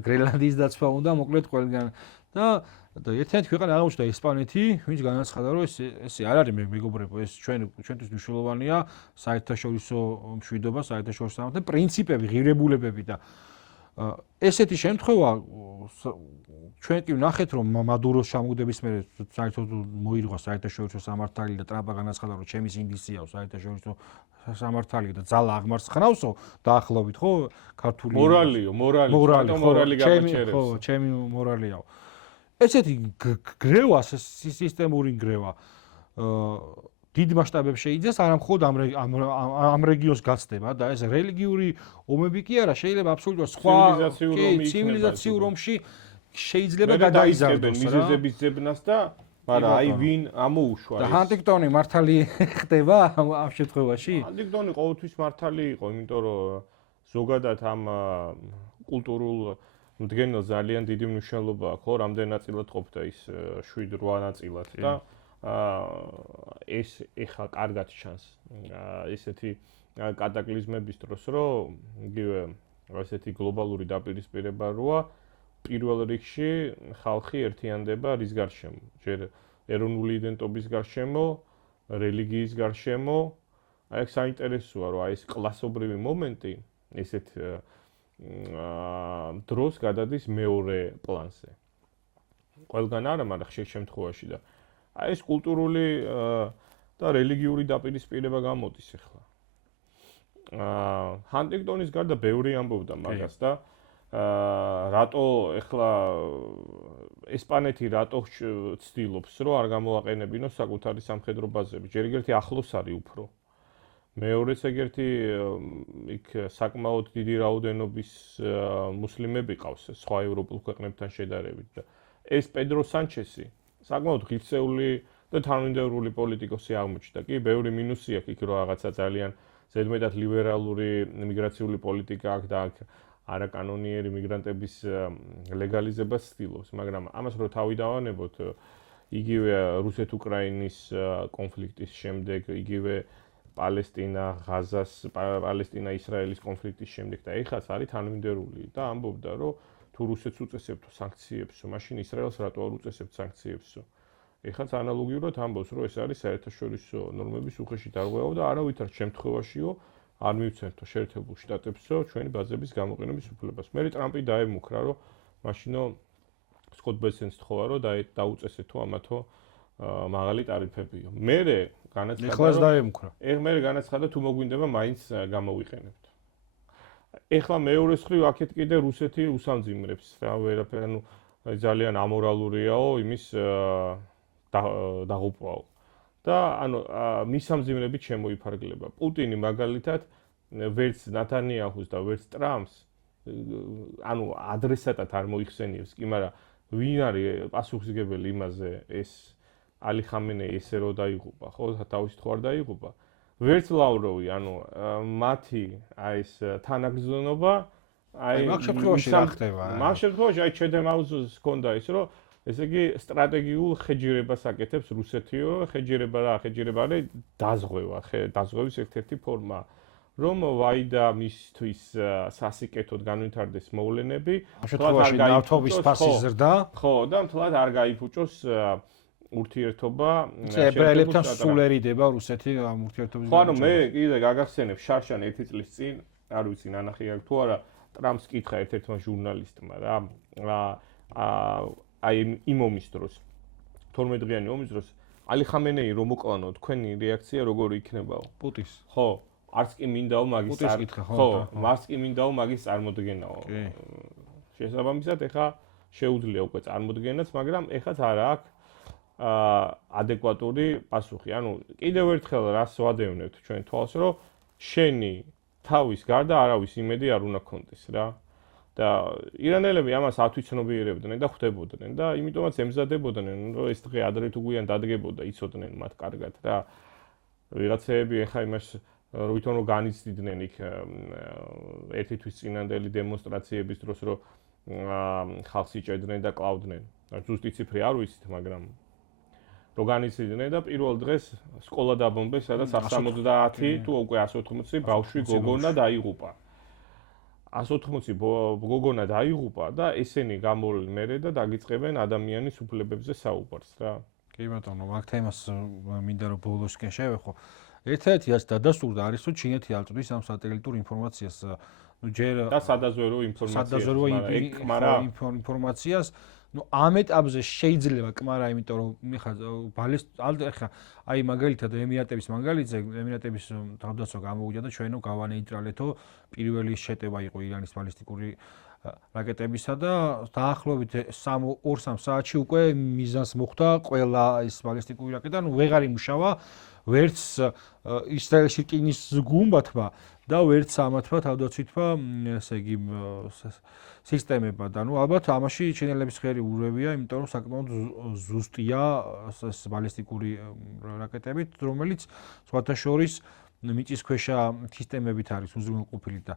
გრენლანდიის დაცვა უნდა, მოკლედ ყველგან და ერთ-ერთი ქვეყანა აღმოჩნდა ესპანეთი, ვინც განაცხადა, რომ ესე არ არის მეგობრებო, ეს ჩვენთვის მნიშვნელოვანია საერთაშორისო მშვიდობა, საერთაშორისო სამართალი, პრინციპები, ღირებულებები და ესეთი შემთხვევა ჩვენ კი ვნახეთ, რომ მადუროს ჩამოგდების მერე საერთოდ მოირღვა საერთაშორისო სამართალი და ტრამპა განაცხადა, რომ ჩემი ინდიციაო საერთაშორისო სამართალი და ძალა აღმარცხნავსო დაახლოებით, ხო, ქართული მორალი გამოჩერებს. ხო, ჩემი მორალიაო. ესეთი გრევა, სისტემური გრევა დიდ მასშტაბებში შეიძლება არა მხოლოდ ამ რეგიონს გაცდება და ეს რელიგიური ომები კი არა, შეიძლება აბსოლუტურად სხვა ცივილიზაციურ ომში შეიძლება გადაიზარდოს რა. მიზეზების ძებნას და მაგრამ აი ვინ ამოუშვა ეს. და ჰანტინგტონი მართალი ხდება ამ შემთხვევაში? ჰანტინგტონი ყოველთვის მართალი იყო, იმიტომ რომ ზოგადად ამ კულტურულ მდგენელს ძალიან დიდი მნიშვნელობა აქვს, ხო, რამდენ ნაწილად ყოფდა ის 7-8 ნაწილად და ეს ეხა კარგად ჩანს ესეთი კატაკლიზმების დროს, რომ იგივე ესეთი გლობალური დაპირისპირება როა პირველ რიგში ხალხი ერთიანდება რის გარშემო, ჯერ ეროვნული იდენტობის გარშემო, რელიგიის გარშემო, აი ეს საინტერესოა, რომ აი ეს კლასობრივი მომენტი ესეთ დროს გადადის მეორე პლანზე. ყველგან არა, მაგრამ ხშირ შემთხვევაში და აი ეს კულტურული და რელიგიური დაპირისპირება გამოდის ახლა. ჰანტინგტონის გარდა ბევრი ამბობდა მაგას და რატო ახლა ესპანეთი რატო ცდილობს რომ არ გამოაყენებინოს საკუთარი სამხედრო ბაზები. ჯერ ერთი ახლოს არის უფრო. მეორეც ეგერთი იქ საკმაოდ დიდი რაოდენობის მუსლიმები ყავს სხვა ევროპულ ქვეყნებთან შედარებით და ეს პედრო სანჩესი საკმაოდ ღირსეული და თანმიმდევრული პოლიტიკოსი აღმოჩნდა. კი, ბევრი მინუსი აქვს იქ, რომ რაღაცა ძალიან ზედმეტად ლიბერალური მიგრაციული პოლიტიკა აქვს და აქ არაკანონიერი მიგრანტების ლეგალიზებას ცდილობს, მაგრამ ამას რო თავი დავანებოთ, იგივე რუსეთ-უკრაინის კონფლიქტის შემდეგ, იგივე პალესტინა-ისრაელის კონფლიქტის შემდეგ და ეხაც არის თანმიმდევრული და ამბობდა, რომ თუ რუსეთს უწესებთ სანქციებსო, მაშინ ისრაელს რატო არ უწესებთ სანქციებსო. ეხაც ანალოგიურად ამბობს, რომ ეს არის საერთაშორისო ნორმების უხეში დარღვევა და არავითარ შემთხვევაშიო არ მივცემთო შეერთებულ შტატებსო ჩვენი ბაზების გამოყენების უფლებას. მე ტრამპი დაემუქრა, რომ მაშინო სკოტ ბესენს თხოვა, რომ დაუწესეთო ამათო მაღალი ტარიფებია. მერე განაცხადა ეხლაც დაემუქრა. მერე განაცხადა თუ მოგვინდება მაინც გამოვიყენებთ. ეხლა მეორე მხრივ აქეთ კიდე რუსეთი უსამძიმრებს რა ვერაფერ ანუ ძალიან ამორალურიაო იმის დაღუპვაო. და ანუ მისამძიმრებით შემოიფარგლება. პუტინი მაგალითად ვერც ნათანიაჰუს და ვერც ტრამპს ანუ ადრესატად არ მოიხსენიებს კი, მაგრამ ვინ არის პასუხისმგებელი იმაზე ეს ალი ხამენეი ესე რო დაიღუპა, ხო, თავის თუ არ დაიღუპა. ვერც ლავროვი, ანუ მათი ეს თანაგრძნობა მაგ შემთხვევაში რა ხდება? მაგ შემთხვევაში ჩედემაუზს ჰქონდა ის, რომ ესე იგი სტრატეგიულ ხეჯირებას აკეთებს რუსეთიო, ხეჯირება არის დაზღვევის ერთ-ერთი ფორმა. რომ ვაიდა მისთვის სასიკეთოდ განვითარდეს მოვლენები, შემთხვევაში ნავთობის ფასის ზრდა, ხო, და მთლად არ გაიფუჭოს ურთიერთობა ებრაელებთან სულერიდება რუსეთი ამ ურთიერთობის ხო, ანუ მე კიდე გაგახსენებ შარშან 1 წლის წინ, არ ვიცი ნანახი აქვს თუ არა, ტრამპს კითხა ერთ-ერთმა ჟურნალისტმა რა, აი იმ ომის დროს 12 დღიანი ომის დროს ალი ხამენეი რომ მოკლანო, თქვენი რეაქცია როგორი იქნებაო? პუტის. ხო, არც კი მინდაო მაგის მარც კი მინდაო მაგის წარმოდგენაო. შესაბამისად, ეხა შეუძლია უკვე წარმოდგენაც, მაგრამ ეხაც არა აქვს ადეკვატური პასუხი. ანუ კიდევ ერთხელ რას ვადევნებთ ჩვენ თვალს, რომ შენი თავის გარდა არავის იმედი არ უნდა კონდეს რა. და ირანელები ამას ათვიცნობიერებდნენ და ხვდებოდნენ და იმიტომაც ემზადებოდნენ, რომ ეს დღე ადრე თუ გვიან დადგებოდა, იცოდნენ მათ კარგად რა. ვიღაცეები ეხა იმას როითონ რომ განიცდიდნენ იქ ერთი თვის წინანდელი დემონსტრაციების დროს, რომ ხალხს იჭერდნენ და კლავდნენ. ზუსტი ციფრი არ ვიცით, მაგრამ რო განიცდიდნენ და პირველ დღეს სკოლა დაბომბეს, სადაც 170 თუ უკვე 180 ბავშვი გოგონა დაიღუპა. 180 გოგონა დაიღუპა და ესენი გამოვლენ მერე და დაგიწყებენ ადამიანის უფლებებზე საუბარს რა. კი ბატონო, მაგ თემას მინდა რომ ბოლოსკენ შევეხო. ერთ-ერთი რაც დადასტურდა არის, რომ ჩინეთი აწვდის ამ სატელიტურ ინფორმაციას, ჯერ და სადაზვერო ინფორმაციას, ამ ეტაპზე შეიძლება კმარა, იმიტომ რომ ხა აი მაგალითად ემირატების ემირატების თავდაცვა გამოვიდა და ჩვენო გავანეიტრალეთო, პირველი შეტევა იყო ირანის ბალისტიკური რაკეტებისა და დაახლოებით 2-3 საათში უკვე მიზანს მოხვდა ყველა ეს ბალისტიკური რაკეტა, ვეღარ იმუშავა ვერც ისრაელში რკინის გუმბათმა და ვერც ამათმა თავდაცვითმა ესე იგი სისტემებმა და ალბათ ამაში ჩინელების ხერი ურევია, იმიტომ რომ საკმაოდ ზუსტია ეს ბალისტიკური რაკეტებით, რომელიც სხვათა შორის მიწისქვეშა სისტემებით არის უზრუნველყოფილი და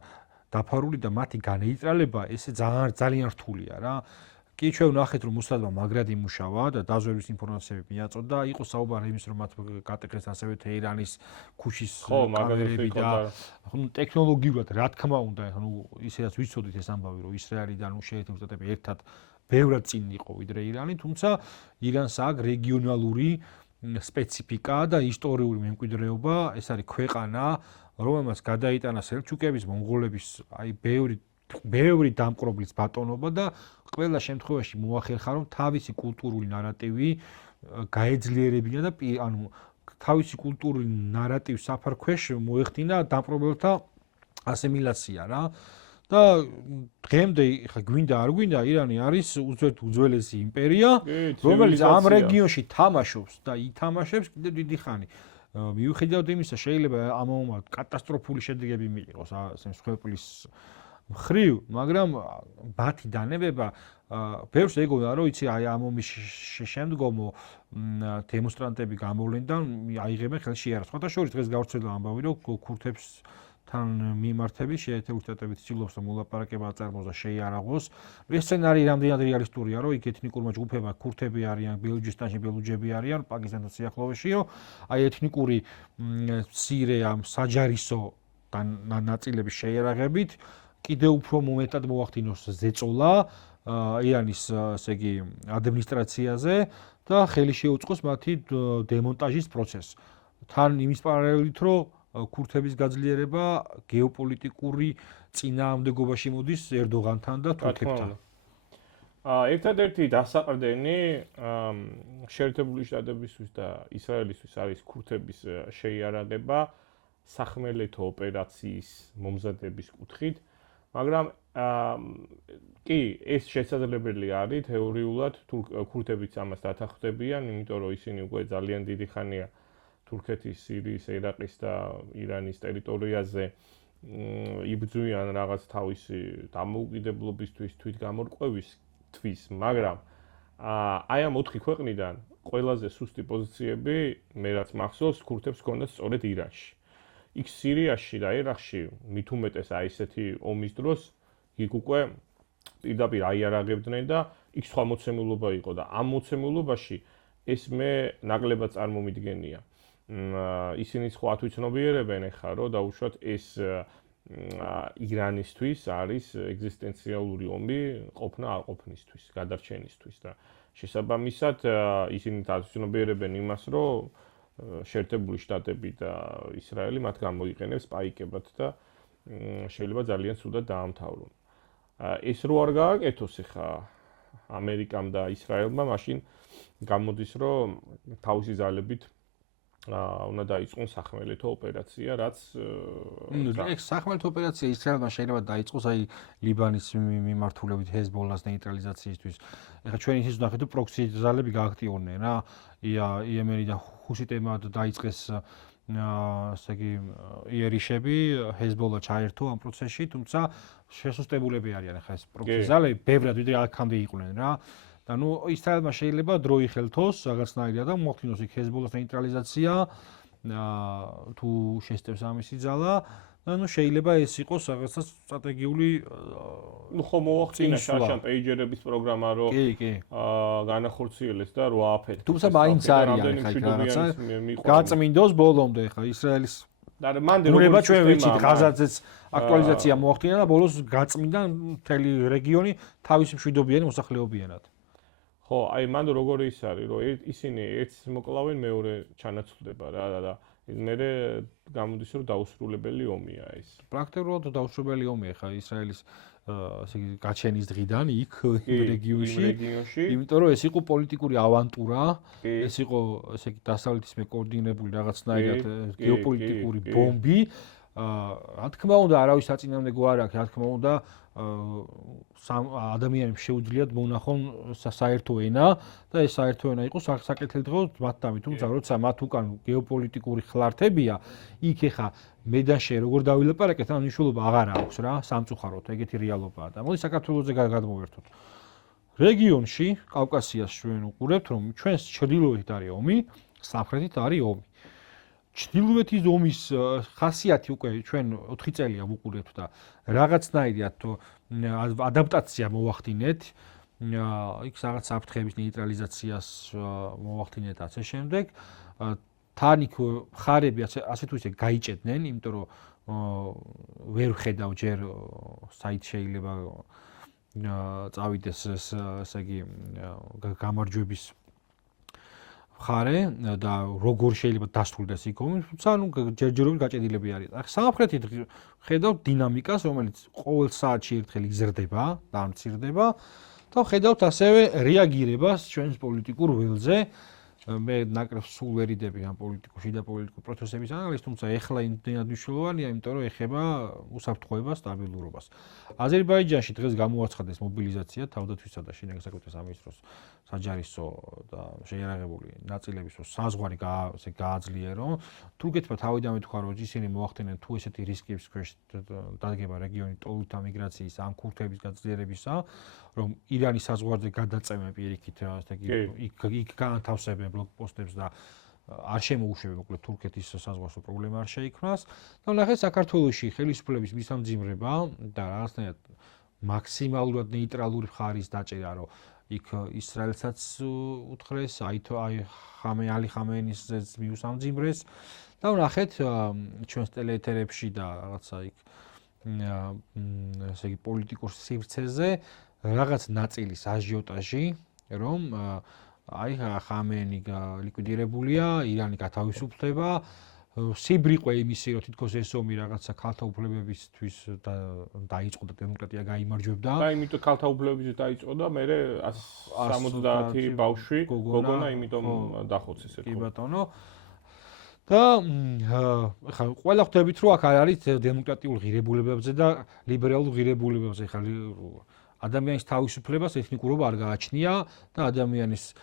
დაფარული და მათი განეიტრალება ესე ძალიან რთულია რა. კი ჩვენ ვნახეთ რომ მოსადმა მაგრად იმუშავა და დაზვერვის ინფორმაციები მიაწოდა, იყო საუბარი იმის რომ მათ გატეკეს ასევე თეირანის ქუჩის კამერები და ტექნოლოგიურად რა თქმა უნდა, ისედაც ვიცოდით ეს ამბავი რომ ისრაელიდან შეერთებული შტატები ერთად ბევრად წინ იყო ვიდრე ირანი, თუმცა ირანს აქვს რეგიონალური სპეციფიკა და ისტორიული მემკვიდრეობა, ეს არის ქვეყანა, რომელმაც გადაიტანა სელჩუკების, მონღოლების, აი ბევრი დამპყრობლის ბატონობა და ყველა შემთხვევაში მოახერხა რომ თავისი კულტურული ნარატივი გაეძლიერებინა და ანუ თავისი კულტურული ნარატივის საფარქვეშ მოეხდინა დამპყრობელთა ასიმილაცია რა. და დღემდე ხა გვინდა არ გვინდა ირანი არის უძველესი იმპერია, რომელიც ამ რეგიონში თამაშობს და ითამაშებს კიდევ დიდი ხანი. მიუხედავად იმისა, შეიძლება ამ ომმა კატასტროფული შედეგები მიიღოს ასე მსხვერპლის მხრივ, მაგრამ მათი დანებება ბევრს ეგონა, რომ იცი აი ამ ომის შემდგომო დემონსტრანტები გამოვლენ და აიღებენ ხელში იარაღს. სხვათა შორის დღეს გავრცელდა ამბავი, რომ ქურთებსთან მიმართების შეერთებული შტატები ცდილობს რომ მოლაპარაკება აწარმოოს და შეიარაღოს. ეს სცენარი რამდენად რეალისტურია, რომ იქ ეთნიკურმა ჯგუფებმა ქურთები არიან, ბელუჯისტანში ბელუჯები არიან, პაკისტანთან სიახლოვეშიო, აი ეთნიკური მცირე ამ საჯარისო ნაწილების შეიარაღებით კიდევ უფრო მომეტად მოახდინოს ზეწოლა ირანის ესე იგი ადმინისტრაციაზე და ხელი შეუწყოს მათი დემონტაჟის პროცესს. თან იმის პარალელით, რომ ქურთების გაძლიერება გეოპოლიტიკური წინააღმდეგობაში მოდის ერდოღანთან და თურქებთან. ერთადერთი დასაყრდენი შეერთებული შტატებისთვის და ისრაელისთვის არის ქურთების შეიარაღება სახმელეთო ოპერაციის მომზადების კუთხით, მაგრამ კი, ეს შესაძლებელი არის თეორიულად ქურთებიც ამას დათანხმდებიან, იმიტომ რომ ისინი უკვე ძალიან დიდი ხანია თურქეთის, სირიის, ერაყის და ირანის ტერიტორიაზე იბრძვიან რაღაც თავისი დამოუკიდებლობისთვის, თვითგამორკვევისთვის, მაგრამ აი ამ 4 ქვეყნიდან ყველაზე სუსტი პოზიციები მე რაც მახსოვს, ქურთებს ჰქონდათ სწორედ ირანში. იქ სირიაში და ერაყში მით უმეტეს აი ესეთი ომის დროს იქ უკვე პირდაპირ აიარაღებდნენ და იქ სხვა მოცემულობა იყო და ამ მოცემულობაში ეს მე ნაკლებად წარმომიდგენია. ისინი სხვა თვითცნობიერებენ ახლა რომ დაუშვათ ეს ირანისთვის არის ეგზისტენციალური ომი ყოფნა არ ყოფნისთვის, გადარჩენისთვის და შესაბამისად ისინი თვითცნობიერებენ იმას რომ შეერთებული შტატები და ისრაელი მათ გამოიყენებს პაიკებად და შეიძლება ძალიან ცუდად დაამთავრონ. ეს რო არ გააკეთოს ახლა ამერიკამ და ისრაელმა, მაშინ გამოდის რომ თავისი ძალებით უნდა დაიწყონ სახმელეთო ოპერაცია, რაც ეგ სახმელეთო ოპერაცია ისრაელმა შეიძლება დაიწყოს აი ლიბანის მიმართულებით ჰეზბოლას ნეიტრალიზაციისთვის. ეხლა ჩვენ ისიც ვნახეთ რომ პროქსი ძალები გააქტიურნენ რა. იემენი და ჰუსიტებმა დაიწყეს ასე იგი იერიშები, ჰეზბოლა ჩაერთო ამ პროცესში, თუმცა შესუსტებულები არიან ახლა ეს პროქსი ძალები, ბევრად ვიდრე აქამდე იყვნენ რა. და ნუ ისრაელმა შეიძლება დრო იხელთოს რაღაცნაირად და მოახდინოს იქ ჰეზბოლას ნეიტრალიზაცია, თუ შესწევს ამისი ძალა, და ნუ შეიძლება ეს იყოს რაღაცა სტრატეგიული ნუ ხომ მოახდინა შარშან პეიჯერების პროგრამა რომ კი განახორციელეს და რო ააფეთქეს. თუმცა მაინც არიან ხა რაღაცა გაწმინდოს ბოლომდე ხა ისრაელის და მანდ როგორ ჩვენ ვიცით ღაზაძეც აქტუალიზაცია მოახდინა და ბოლოს გაწმინდა მთელი რეგიონი თავის მშვიდობიანი მოსახლეობიანად. ხო, აი მანდ როგორი ის არის, რომ ისინი ერთს მოკლავენ, მეორე ჩანაცვლდება რა და მერე გამოდის რომ დაუსრულებელი ომია ეს. პრაქტიკულად დაუსრულებელი ომია ხა ისრაელის ასე იგი გაჩენის დღიდან იქ რეგიონში. იმიტომ რომ ეს იყო პოლიტიკური ავანტურა, ეს იყო ესე იგი დასავლეთის მეკოორდინებული რაღაცნაირად გეოპოლიტიკური ბომბი. რა თქმა უნდა, არავის საწინააღმდეგო არ აქვს, რა თქმა უნდა, ადამიანებს შეუძლიათ მონახონ საერთო ენა და ეს საერთო ენა იყოს საკეთილდღეო მათთამი, თუმცა როცა მათ უკან გეოპოლიტიკური ხლართებია, იქ ეხა მედანში როგორ დავილაპარაკეთ, ამ მნიშვნელობა აღარ აქვს რა, სამწუხაროდ ეგეთი რეალობაა და მოდი საქართველოზე გადმოვერთოთ. რეგიონში, კავკასიას ჩვენ უყურებთ, რომ ჩვენს ჩრდილოეთით არის ომი, სამხრეთით არის ომი. ჩრდილოეთის ომის ხასიათი უკვე ჩვენ 4 წელია ვუყურებთ და რაღაცნაირად ადაპტაცია მოვახდინეთ. იქ რაღაც საფრთხეების ნეიტრალიზაციას მოვახდინეთ ასე შემდეგ. თან იქ მხარები ასე თუ ისე გაიჭედნენ, იმიტომ რომ ვერ ვხედავ ჯერ საით შეიძლება წავიდეს ესე იგი გამარჯვების მხარე და როგორ შეიძლება დასრულდეს იქ ომი, თუმცა ნუ ჯერჯერობით გაჭედილები არის. ახლა სამხრეთით ხედავთ დინამიკას, რომელიც ყოველ საათში ერთხელ იზრდება და მცირდება და ხედავთ ასევე რეაგირებას ჩვენს პოლიტიკურ ველზე. მე ნაკრებს სულ ვერ იდები ამ შიდა პოლიტიკურ პროცესების ანალიზს, თუმცა ეხლა იმდენად მნიშვნელოვანია, იმიტომ რომ ეხება უსაფრთხოებას, სტაბილურობას. აზერბაიჯანში დღეს გამოაცხადეს მობილიზაცია თავდაცვისა და შინაგან საქმეთა სამინისტროს საჯარისო და შეიარაღებული ნაწილების საზღვარი გააძლიერონ. თურქეთმა თავიდანვე თქვა, რომ ისინი მოახდინენ თუ ესეთი რისკების ქვეშ დადგება რეგიონი ტოლთა მიგრაციის ან ქურთების გაძლიერებისა, რომ ირანის საზღვარზე გადაწევენ პირიქით, ასე იგი იქ განათავსებენ ბლოკპოსტებს და არ შემოუშვებენ მოკლედ თურქეთის საზღვარზე პრობლემა არ შეიქმნას. და ნახეთ საქართველოში ხელისუფლების მისამძიმრება და რაღაცნაირად მაქსიმალურად ნეიტრალური მხარის დაჭერა, რომ იქ ისრაელსაც უთხრეს, აი ალი ხამეინისძეც მიუსამძიმრეს და ნახეთ ჩვენს ტელეეთერებში და რაღაცა იქ ესე იგი პოლიტიკურ სივრცეზე რაღაც ნაწილის აჟიოტაჟი, რომ აი ხამეინი ლიკვიდირებულია, ირანი გათავისუფლდება სიბრიყვე იმისი, რომ თითქოს ეს ომი რაღაცა ქალთა უფლებებისთვის დაიწყო და დემოკრატია გაიმარჯვებდა. და იმიტომ ქალთა უფლებებისთვის დაიწყო და მე 170 ბავშვი გოგონა იმიტომ დახოცეს კი ბატონო. და ხა ყველა ხვდებით რომ აქ არის დემოკრატიულ ღირებულებებზე და ლიბერალურ ღირებულებებზე. ხა ადამიანის თავისუფლებას ეთნიკურობა არ გააჩნია და ადამიანის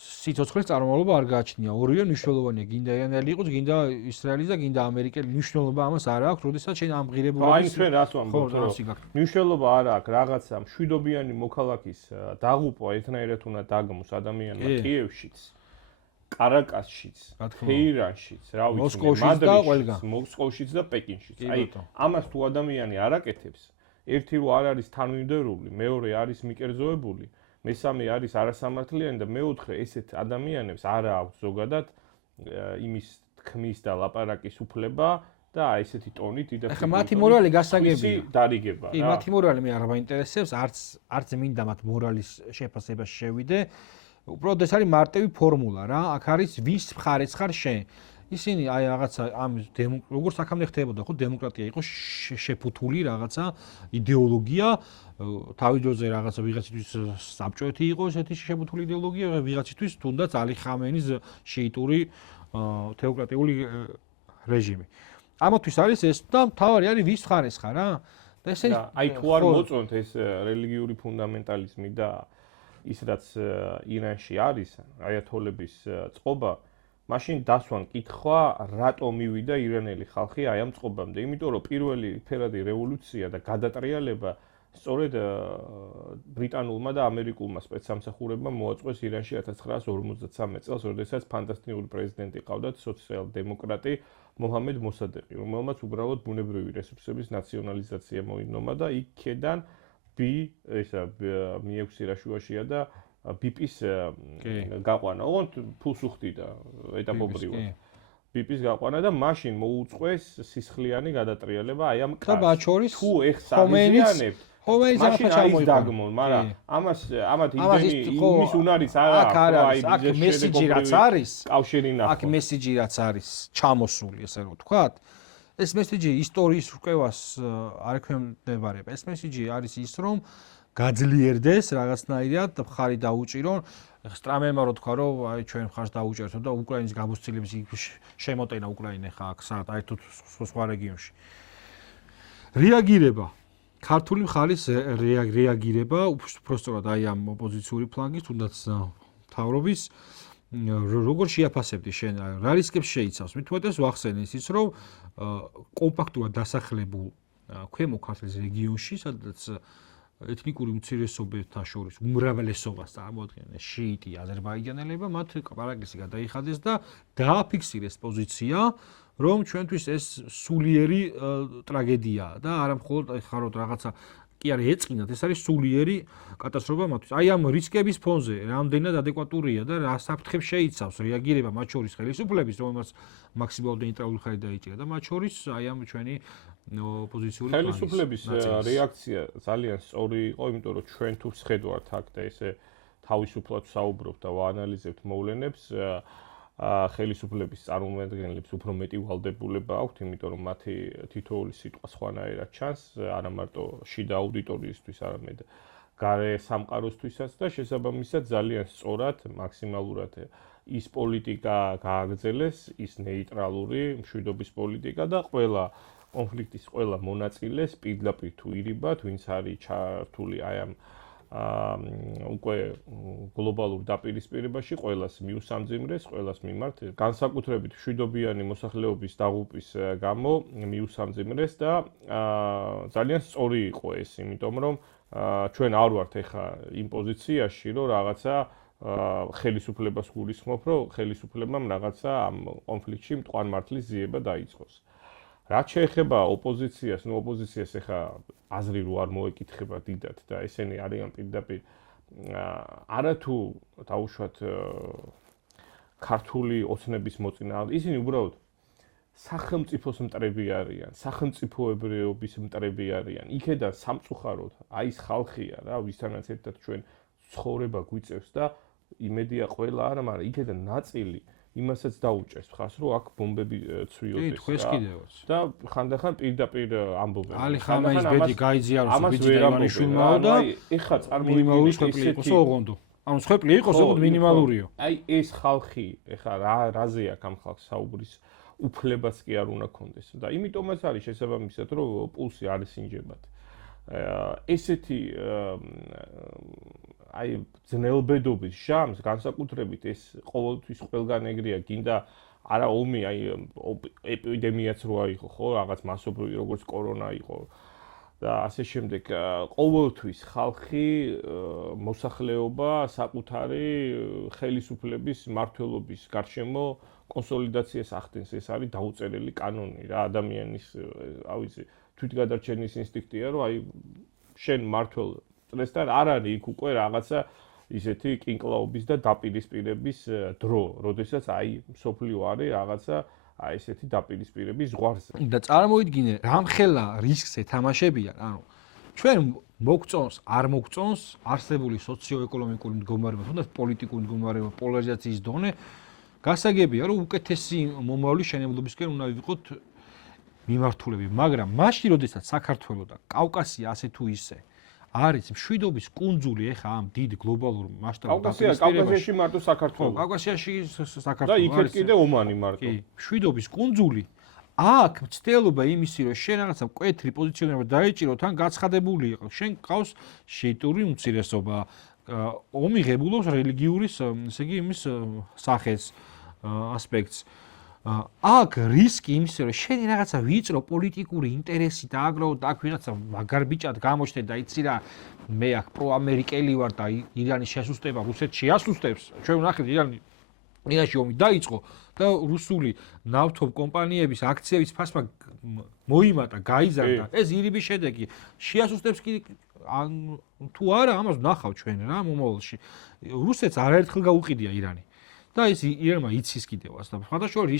სიცოცხლის წარმომავლობა არ გააჩნია. ორივე მნიშვნელოვანია, გინდა ირანელი იყოს, გინდა ისრაელის და გინდა ამერიკელი. მნიშვნელობა ამას არ აქვს, როდესაც შენ ამ ღირებულებას აი ჩვენ რას ვამბობთ, რომ მნიშვნელობა არ აქვს რაღაცა მშვიდობიანი მოქალაქის დაღუპვა ერთნაირად უნდა დაგმოს ადამიანმა კიევშიც, კარაკასშიც, თეირანშიც, რა ვიცი, მადრიდშიც, მოსკოვშიც და პეკინშიც. აი ამას თუ ადამიანი არ აკეთებს, ერთი რო არ არის თანმიმდევრული, მეორე არის მიკერძოებული, მესამე არის არასამართლიანი და მეოთხე ესეთ ადამიანებს არ აქვს ზოგადად იმის თქმის და ლაპარაკის უფლება და ესეთი ტონით დიდად ახლა მათი მორალი გასაგებია დარიგება რა. კი, მათი მორალი მე არ მაინტერესებს, არც მინდა მათ მორალის შეფასებაში შევიდე. უბრალოდ ეს არის მარტივი ფორმულა რა. აქ არის ვის მხარეც ხარ შენ. ისინი აი რაღაცა ამ როგორც აქამდე ხდებოდა ხო დემოკრატია იყო შეფუთული რაღაცა იდეოლოგია თავის დროზე რაღაცა ვიღაცისთვის საბჭოეთი იყო ესეთი შეფუთული იდეოლოგია ვიღაცისთვის თუნდაც ალი ხამენის შეიტური თეოკრატიული რეჟიმი ამათვის არის ეს და თავარი არის ვის მხარეს ხარ რა და ესე აი თუ არ მოწონთ ეს რელიგიური ფუნდამენტალიზმი და ის რაც ირანში არის აიათოლების წყობა მაშინ დასვან კითხვა, რატო მივიდა ირანელი ხალხი აი ამ წყობამდე? იმიტომ რომ პირველი ფერადი რევოლუცია და გადატრიალება სწორედ ბრიტანულმა და ამერიკულმა სპეცსამსახურებმა მოაწყვეს ირანში 1953 წელს, როდესაც ფანტასტიკური პრეზიდენტი ყავდათ სოციალ-დემოკრატი მოჰამედ მოსადეყი, რომელმაც უბრალოდ ბუნებრივი რესურსების ნაციონალიზაცია მოინომა და იქედან მიექვსი რაშუაშია და ბიპის გაყვანა. ოღონდ ფულს უხდიდა ეტაპობრივად. ბიპის გაყვანა და მაშინ მოუწყვეს სისხლიანი გადატრიალება აი ამ კაცს. თუ ეხს აღიზიანებთ, მაშინ არის დაგმონ, მაგრამ ამათ იმის უნარის არ აქვს. აქ მესიჯი რაც არის, კავშირი ნახო. აქ მესიჯი რაც არის ჩამოსული, ესე რომ ვთქვათ. ეს მესიჯი ისტორიის რკევას არ ექვემდებარება. ეს მესიჯი არის ის, რომ გაძლიერდეს რაღაცნაირად მხარი დაუჭირონ სტრამელმა რო თქვა რომ აი ჩვენ მხარს დაუჭერთ და უკრაინის გამოცდილების შემოტენა უკრაინა ხა აქ აი თუ სხვა რეგიონში რეაგირება ქართული მხარის რეაგირება უბრალოდ აი ამ ოპოზიციური ფლანგის თუნდაც თავრობის როგორ შეაფასებდი შენ რა რისკებს შეიცავს მით უმეტეს ვახსენე ის რომ კომპაქტურად დასახლებულ ქვემო ქართლის რეგიონში სადაც ეთნიკური უმცირესობებთან შორის უმრავლესობას წარმოადგენენ შიიტი აზერბაიჯანელებმა მათ პარაგრესი გადაიხადეს და დააფიქსირეს პოზიცია რომ ჩვენთვის ეს სულიერი ტრაგედიაა და არა მხოლოდ ხაროთ რაღაცა კი არა ეწყინათ ეს არის სულიერი კატასტროფა მათთვის აი ამ რისკების ფონზე რამდენად ადეკვატურია და რა საფრთხებს შეიცავს რეაგირება მათ შორის ხელისუფლების რომელსაც მაქსიმალურად ნეიტრალური ხარი დაიჭირა და მათ შორის აი ამ ჩვენი ოპოზიციური ხელისუფლების რეაქცია ძალიან სწორი იყო, იმიტომ რომ ჩვენ თუ ვხედავთ აქ და ესე თავისუფლად საუბრობთ და ვაანალიზებთ მოვლენებს, ხელისუფლების წარმომადგენლებს უფრო მეტი ვალდებულება აქვთ, იმიტომ რომ მათი თითოეული სიტყვა სხვანაირად ჩანს, არა მარტო შიდა აუდიტორიისთვის, არამედ გარე სამყაროსთვისაც და შესაბამისად ძალიან სწორად, მაქსიმალურად ის პოლიტიკა გააგრძელეს, ის ნეიტრალური მშვიდობის პოლიტიკა და კონფლიქტის ყველა მონაწილეს პირდაპირ თუ ირიბათ, ვინც არის ჩართული აი ამ უკვე გლობალურ დაპირისპირებაში, ყველას მიუსამძიმრეს, ყველას მიმართ განსაკუთრებით მშვიდობიანი მოსახლეობის დაღუპვის გამო მიუსამძიმრეს და ძალიან სწორი იყო ეს, იმიტომ რომ ჩვენ არ ვართ ეხა იმ პოზიციაში, რომ რაღაცა ხელისუფლებას გულისხმობ, რომ ხელისუფლებამ რაღაცა ამ კონფლიქტში მტკვარ-მართლის ძიება დაიწყოს. რაც შეეხება ოპოზიციას, ოპოზიციას ეხა აზრი რო არ მოეკითხება დიდად და ესენი არიან პირდაპირ არათუ დაუშვათ ქართული ოცნების მოწინააღმდეგე, ისინი უბრალოდ სახელმწიფოს მტრები არიან, სახელმწიფოებრიობის მტრები არიან. იქედან სამწუხაროდ აი ეს ხალხია რა, ვისთანაც ერთად ჩვენ ცხოვრება გვიწევს და იმედია ყველა არა, მაგრამ იქედან ნაწილი იმასაც დაუჭერს ხას, რომ აქ ბომბები ცვიოდეს. კი, თქვენს კიდევაც. და ხანდახან პირდაპირ ამბობენ. ალი ხამეის ბედი გაიზიაროს ბიძი და ივანიშვილმა და ეხა მინიმალური სვეპლი იყოს ოღონდო. ანუ სვეპლი იყოს ოღონდ მინიმალურიო. აი ეს ხალხი ეხა რაზე აქვს ამ ხალხს საუბრის უფლებას კი არ უნდა კონდეს და იმიტომაც არის შესაბამისად რომ პულსი არ ისინჯებათ. ესეთი აი ძნელბედობის ჟამს განსაკუთრებით ეს ყოველთვის ყველგან ეგრეა, გინდა არა ომი, აი ეპიდემიაც რო აიღო, ხო, რაღაც მასობრივი როგორც კორონა იყო და ასე შემდეგ, ყოველთვის ხალხი მოსახლეობა საკუთარი ხელისუფლების მმართველობის გარშემო კონსოლიდაციას ახდენს, ეს არის დაუწერელი კანონი რა, ადამიანის, ავიცი, თვითგადარჩენის ინსტინქტია, რომ აი შენ მმართველ წრესთან არ არის იქ უკვე რაღაცა ისეთი კინკლაობის და დაპირისპირების დრო, როდესაც აი სოფლიო არის რაღაცა აი ესეთი დაპირისპირების ზღვარზე. და წარმოიდგინე, რამხელა რისკს ეთამაშებიან, ანუ ჩვენ მოგწონს, არ მოგწონს არსებული სოციო-ეკონომიკური მდგომარეობა, თუნდაც პოლიტიკური მდგომარეობა, პოლარიზაციის დონე, გასაგებია, რომ უკეთესი მომავლის შენებლობისკენ უნდა ვიყოთ მიმართულები, მაგრამ მაშინ, როდესაც საქართველო და კავკასია ასე თუ ისე არის მშვიდობის კუნძული ახლა ამ დიდ გლობალურ მასშტაბში. კავკასიაში მარტო საქართველო. კავკასიაში საქართველო. და იქეთ კიდე ომანი მარტო. კი, მშვიდობის კუნძული. აქ მცდელობა იმისი, რომ შენ რაღაცა მკვეთრი პოზიციონირება დაეჭირო, თან გაცხადებული იყო. შენ გყავს შეიტური უმცირესობა. ომი ღებულობს რელიგიურის, ესე იგი, იმის სახეს, ასპექტს. აქ რისკი იმისა, რომ შენი რაღაცა ვიწრო პოლიტიკური ინტერესი დააგროვო და აქ ვიღაცა მაგარ ბიჭად გამოჩნდე და იცი რა, მე აქ პროამერიკელი ვარ და ირანის შესუსტება რუსეთს შეასუსტებს. ჩვენ ვნახეთ ირანში ომი დაიწყო და რუსული ნავთობ კომპანიების აქციების ფასმა მოიმატა, გაიზარდა. ეს ირიბის შედეგი შეასუსტებს კი თუ არა, ამას ვნახავ ჩვენ რა მომავალში. რუსეთს არაერთხელ გაუყიდია ირანი. და ეს ირანმა იცის კიდევაც და სხვადასხვა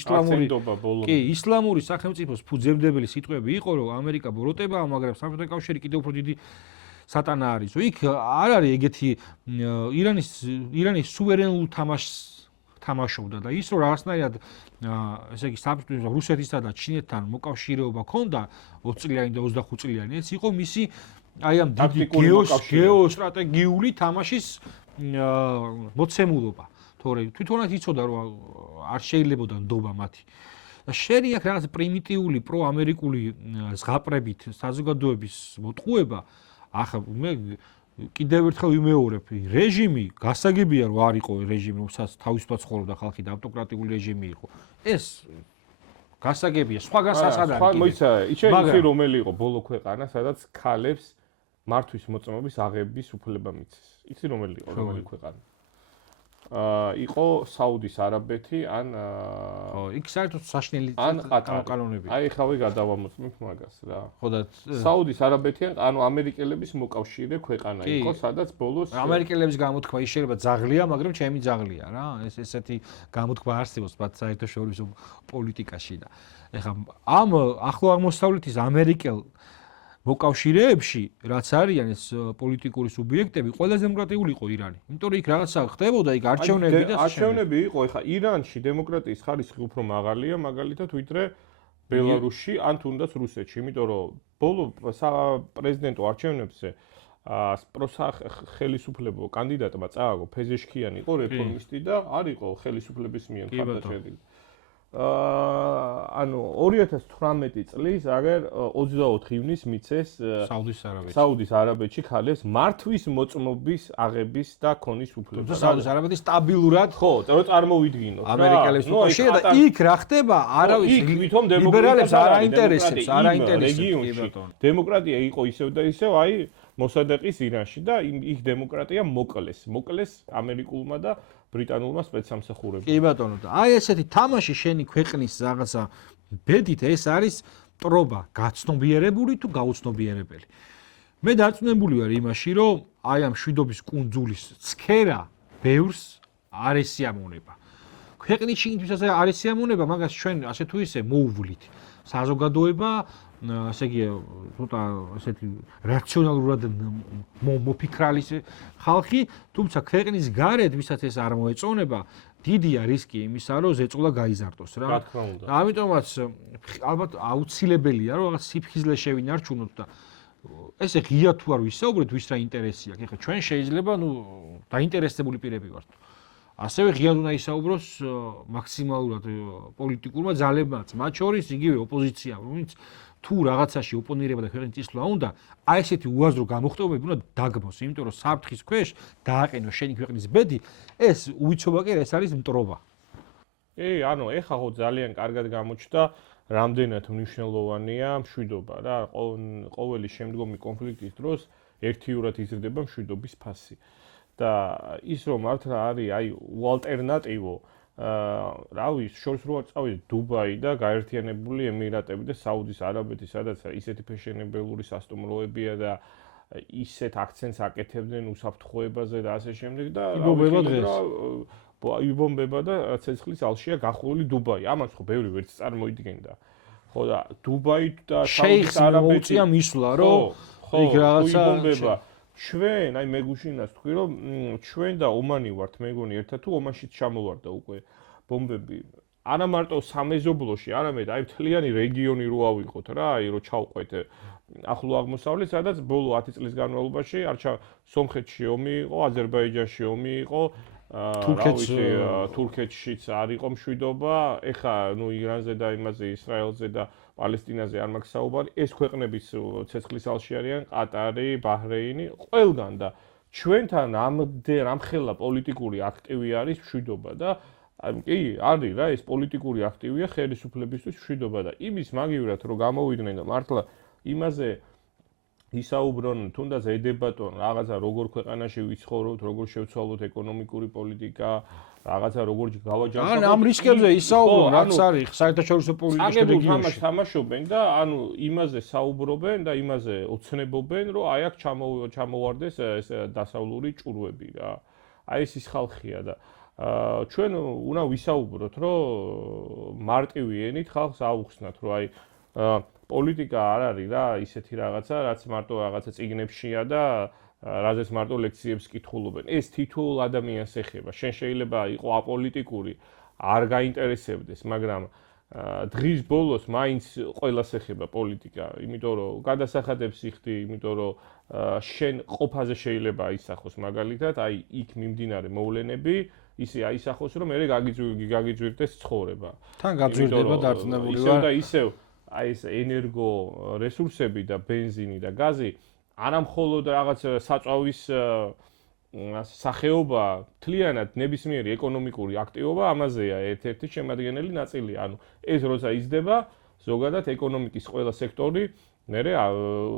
ისლამური სახელმწიფოს ფუძემდებელი სიტყვები იყო, რომ ამერიკა ბოროტებაა, მაგრამ საბჭოთა კავშირი კიდევ უფრო დიდი სატანა არის. იქ არ არის ეგეთი ირანის სუვერენულ თამაშს თამაშობდა და ის რომ რაღაცნაირად ესე იგი საბჭოთა რუსეთისა და ჩინეთთან მოკავშირეობა ჰქონდა 20 წლიანი და 25 წლიანი, ეს იყო მისი აი ამ დიდი გეოსტრატეგიული თამაშის მოცემულობა. თორე თვითონაც იცოდა რომ არ შეიძლებოდა ნდობა მათი. და შენი აქ რაღაც პრიმიტიული პროამერიკული ზღაპრებით საზოგადოების მოტყუება, ახლა მე კიდევ ერთხელ ვიმეორებ, რეჟიმი გასაგებია რომ არ იყო რეჟიმი, რომელსაც თავისუფლად ცხოვრობდა ხალხი და ავტოკრატიული რეჟიმი იყო. ეს გასაგებია, სხვაგან სასადარი. სხვა მოიცა, იცი რომელი იყო ბოლო ქვეყანა, სადაც ქალებს მართვის მოწმობის აღების უფლება მიცეს. იცი რომელი იყო, რომელი ქვეყანა? იყო საუდის არაბეთი ან იქ საერთოდ საშნელი კანონები. აი ხავი გადავამოწმებ მაგას რა. ხო და საუდის არაბეთი ანუ ამერიკელების მოკავშირე ქვეყანა იყო, სადაც ბოლოს ამერიკელების გამოთქმა ის შეიძლება ძაღლია, მაგრამ ჩემი ძაღლია რა. ესეთი გამოთქმა არსებობს მათ საერთაშორისო პოლიტიკაში და ეხლა ამ ახლო აღმოსავლეთის ამერიკელ მოკავშირეებში, რაც არიან ეს პოლიტიკური სუბიექტები, ყველაზე დემოკრატიული იყო ირანი. იმიტომ რომ იქ რაღაცა ხდებოდა, იქ არჩევნები და არჩევნები იყო. ეხლა ირანში დემოკრატიის ხარისხი უფრო მაღალია, მაგალითად, ვიდრე ბელარუსში ან თუნდაც რუსეთში, იმიტომ რომ ბოლო პრეზიდენტო არჩევნებზე ხელისუფლებო კანდიდატმა წააგო ფეზეშქიანი იყო რეფორმისტი და არ იყო ხელისუფლების მიერ ხარდაჭერილი. ანუ 2018 წლის აგერ 24 ივნისს მიცეს საუდის არაბეთში ქალებს მართვის მოწმობის აღების და ქონის უფლება. საუდის არაბეთი სტაბილურად ხო, რომ წარმოვიდგინოთ რა. ამერიკელებს მოკავშირე და იქ რა ხდება, არავის ლიბერალებს არ აინტერესებს, დემოკრატია იყო ისევ და ისევ, აი მოსადეყის ირანში და იქ დემოკრატია მოკლეს ამერიკულმა და ბრიტანულმა სპეცსამსახურებმა. კი ბატონო, და აი ესეთი თამაში შენი ქვეყნის რაღაცა ბედით ეს არის პრობა, გაცნობიერებული თუ გაუცნობიერებელი. მე დარწმუნებული ვარ იმაში, რომ აი ამ შვიდობის კუნძულის ცქერა ბევრს არ ესიამონება. ქვეყნის შინთვისაც არ ესიამონება, მაგას ჩვენ ასე თუ ისე მოუვლით. საზოგადოება ასე იგი ცოტა ესეთი რაციონალურად მოფიქრალი ხალხი, თუმცა ქვეყნის გარეთ ვისაც ეს არ მოეწონება, დიდია რისკი იმისა, რომ ზეწოლა გაიზარდოს რა. რა თქმა უნდა. ამიტომაც ალბათ აუცილებელია, რომ რაღაც სიფხიზლე შევინარჩუნოთ და ესე ღია თუ არ ვისაუბრეთ, ვის რა ინტერესი აქვს. ეხლა ჩვენ შეიძლება დაინტერესებული პირები ვართ. ასევე ღიად უნდა ისაუბროს მაქსიმალურად პოლიტიკურმა ძალებმაც, მათ შორის იგივე ოპოზიცია, რომელიც თუ რაღაცაში ოპონირება და ქვეყნის წინსვლა უნდა, აი ესეთი უაზრო გამოხტობები უნდა დაგმოს, იმიტომ რომ საფრთხის ქვეშ დააყენოს შენი ქვეყნის ბედი, ეს უიცობა კი ეს არის მტრობა. ანუ ეხლა ხო ძალიან კარგად გამოჩნდა, რამდენად მნიშვნელოვანია მშვიდობა რა, ყოველი შემდგომი კონფლიქტის დროს ერთიურად იზრდება მშვიდობის ფასი. და ის რომ მართლა არის აი ალტერნატივო რავი შორს რო წავიდეთ დუბაი და გაერთიანებული ემირატები და საუდის არაბეთი სადაც ისეთი ფეშენებელური სასტუმროებია და ისეთ აქცენტს აკეთებდნენ უსაფრთხოებაზე და ასე შემდეგ და იბომბება და ცეცხლის ალშია გახვეული დუბაი ამას ხო ბევრი ვერც წარმოიდგენდა ხო და დუბაი და საუდის არაბეთი მისვლა რომ იქ რაღაცა იბომბება ჩვენ, აი მე გუშინას თქვი რომ ჩვენ და ომანი ვართ, მეგონი ერთად თუ ომაშიც ჩამოვარდა უკვე ბომბები. არა მარტო სამეზობლოში, არამედ აი მთლიანი რეგიონი რო ავიღოთ რა, აი რო ჩავყვეთ ახლო აღმოსავლეთ, სადაც ბოლო 10 წლის განმავლობაში არჩა სომხეთში ომი იყო, აზერბაიჯანში ომი იყო, თურქეთშიც არ იყო მშვიდობა, ეხა ნუ ირანზე და იმაზე ისრაელზე და პალესტინაზე არ მაქვს საუბარი, ეს ქვეყნების ცეცხლის ალში არიან ყატარი, ბაჰრეინი, ყველგან და ჩვენთან ამხელა პოლიტიკური აქტივი არის მშვიდობა და კი, არის რა, ეს პოლიტიკური აქტივია ხელისუფლებისთვის მშვიდობა და იმის მაგივრად რომ გამოვიდნენ და მართლა იმაზე ისაუბრონ, თუნდაც ედებატონ რაღაცა როგორ ქვეყანაში ვიცხოვრობთ, როგორ შევცვალოთ ეკონომიკური პოლიტიკა, რაღაცა როგორ გავაჯამოთ. ამ რისკებზე ისაუბრონ, რაც არის საერთაშორისო პოლიტიკის რეგიონში. თამაშობენ და ანუ იმაზე საუბრობენ და იმაზე ოცნებობენ, რომ აი აქ ჩამოვარდეს ეს დასავლური ჭურვები რა. აი ეს ის ხალხია და ჩვენ უნდა ვისაუბროთ, რომ მარტივი ენით ხალხს აუხსნათ, რომ აი პოლიტიკა არ არის რა, ისეთი რაღაცა, რაც მარტო რაღაცა წიგნებშია და რაზეც მარტო ლექციებს კითხულობენ. ეს თითოეულ ადამიანს ეხება. შენ შეიძლება იყო აპოლიტიკური, არ გაინტერესებდეს, მაგრამ დღის ბოლოს მაინც ყველას ეხება პოლიტიკა, იმიტომ რომ გადასახადებს იხდი, იმიტომ რომ შენ ყოფაზე შეიძლება აისახოს მაგალითად, აი იქ მიმდინარე მოვლენები, ისე აისახოს, რომ მე გაგიძვირდეს ცხოვრება. თან გაგძვირდება დარწმუნებული ვარ. ისევ და ისევ აი ეს ენერგო რესურსები და ბენზინი და გაზი არა მხოლოდ რაღაც საწვავის სახეობა, მთლიანად ნებისმიერი ეკონომიკური აქტივობა ამაზეა ერთ-ერთი შემადგენელი ნაწილი. ანუ ეს როცა იზრდება, ზოგადად ეკონომიკის ყველა სექტორი მერე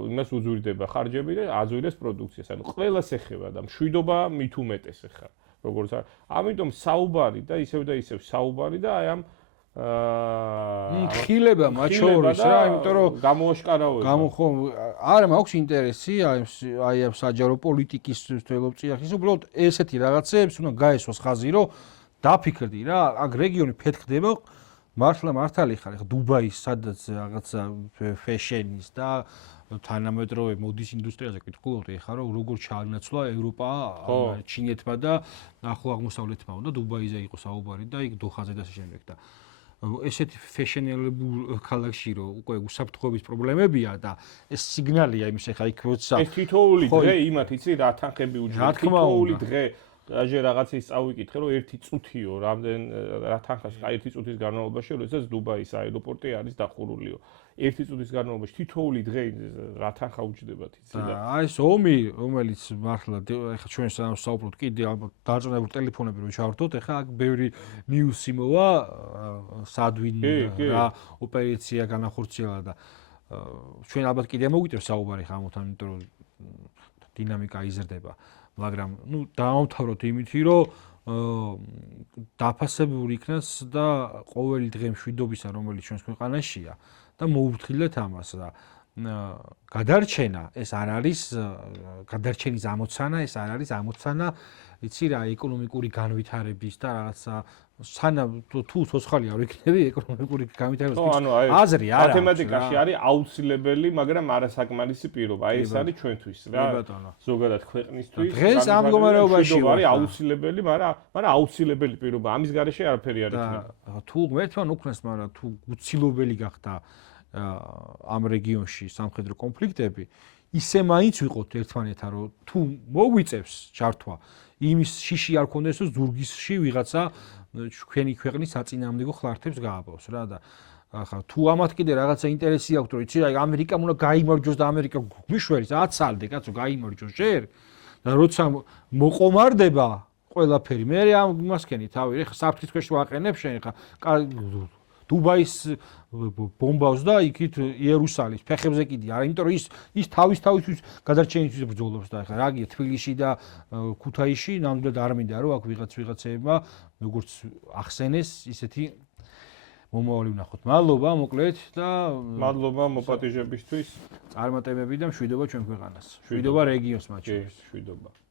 იმას უძვირდება ხარჯები და აძვირებს პროდუქციას. ანუ ყველას ეხება და მშვიდობა მით უმეტეს ეხა. როგორც ამიტომ საუბარი და ისევ საუბარი და აი ამ ხილება მათ შორის რა, იმიტომ რომ გამოაშკარავება. არა მაქვს ინტერესი აი ამ საჯარო პოლიტიკის თელოპწიახის, უბრალოდ ესეთი რაღაცებს უნდა გაესვას ხაზი, რომ დაფიქრდი რა, აქ რეგიონი ფეთქდება, მართალი ხარ, ხა დუბაის სადაც რაღაცა ფეშენის და თანამედროვე მოდის ინდუსტრიაზე კითხულობდი, ხა რომ როგორ ჩაანაცვლა ევროპა ჩინეთმა და ახლო აღმოსავლეთმა უნდა დუბაიზე იყო საუბარი და იქ დოხაზე და ასე შემდეგ და ესეთი ფეშენელებულ ქალაქში რომ უკვე უსაფრთხოების პრობლემებია და ეს სიგნალია იმის ხა იქ როცა ეს თითოეული დღე იმათ იცი რა თანხები უჯდება თითოეული დღე აჟე რაღაცის წავიკითხე რომ ერთი წუთიო რა თანხას აი ერთი წუთის განმავლობაში როდესაც დუბაის აეროპორტი არის დახურულიო ერთი წუთის განმავლობაში თითოეული დღე რა თანხა უჯდებათ იცი და აი ეს ომი რომელიც მართლა ეხლა ჩვენ საუბრობთ კიდე ალბათ დარწმუნებული ტელეფონები რო ჩავართოთ ეხლა აქ ბევრი ნიუსი მოვა სადვინ რა ოპერაცია განახორციელა და ჩვენ ალბათ კიდე მოგვიწერს საუბარი ხამოთან იმიტომ რომ დინამიკა იზრდება მაგრამ ნუ დავამთავროთ იმითი რომ დაფასებული იქნას და ყოველი დღე მშვიდობისა რომელიც ჩვენს ქვეყანაშია და მოუფრთხილდეთ ამას და გადარჩენა ეს არ არის გადარჩენის ამოცანა, ეს არ არის ამოცანა, იცი რა, ეკონომიკური განვითარების და რაღაცა თუ ცოცხალი არ იქნები ეკონომიკური განვითარების აზრი არა. მათემატიკაში არის აუცილებელი, მაგრამ არასაკმარისი პირობა. აი ეს არის ჩვენთვის რა. ზოგადად ქვეყნისთვის. დღეს ამ მდგომარეობაში არის აუცილებელი, მაგრამ აუცილებელი პირობა. ამის გარეშე არაფერი არ იქნება. თუ ერთმან უქმნეს, მაგრამ თუ უცილობელი გახდა ამ რეგიონში სამხედრო კონფლიქტები, ისე მაინც ვიყოთ ერთმანეთთან, რომ თუ მოგვიწევს ჩართვა, იმის შიში არ ქონდეს, რომ ზურგისში ვიღაცა ჩვენი ქვეყნის საწინააღმდეგო ხლართებს გააბავს რა და ახლა თუ ამათ კიდე რაღაცა ინტერესი აქვს, რომ იცი რა, ამერიკამ უნდა გაიმარჯვოს და ამერიკა გვიშველის, აცალდე კაცო, გაიმარჯვოს ჯერ და როცა მოყომარდება ყველაფერი, მე ამას ქენი თავი, ეხა საფრთხის ქვეშ ვაყენებ შენ, ეხა დუბაის ბომბავს და იქით იერუსალიმის ფეხებზე კიდე არა, იმიტომ რომ ის თავისთვის გადარჩენისთვის ბრძოლობს და ეხლა რა გია თბილისში და ქუთაისში ნამდვილად არ მინდა რომ აქ ვიღაცებმა როგორც ახსენეს ისეთი მომავალი ვნახოთ. მადლობა მოკლედ და მადლობა მოპატიჟებისთვის. წარმატებები და მშვიდობა ჩვენ ქვეყანას. მშვიდობა რეგიონს მათ შორის. მშვიდობა.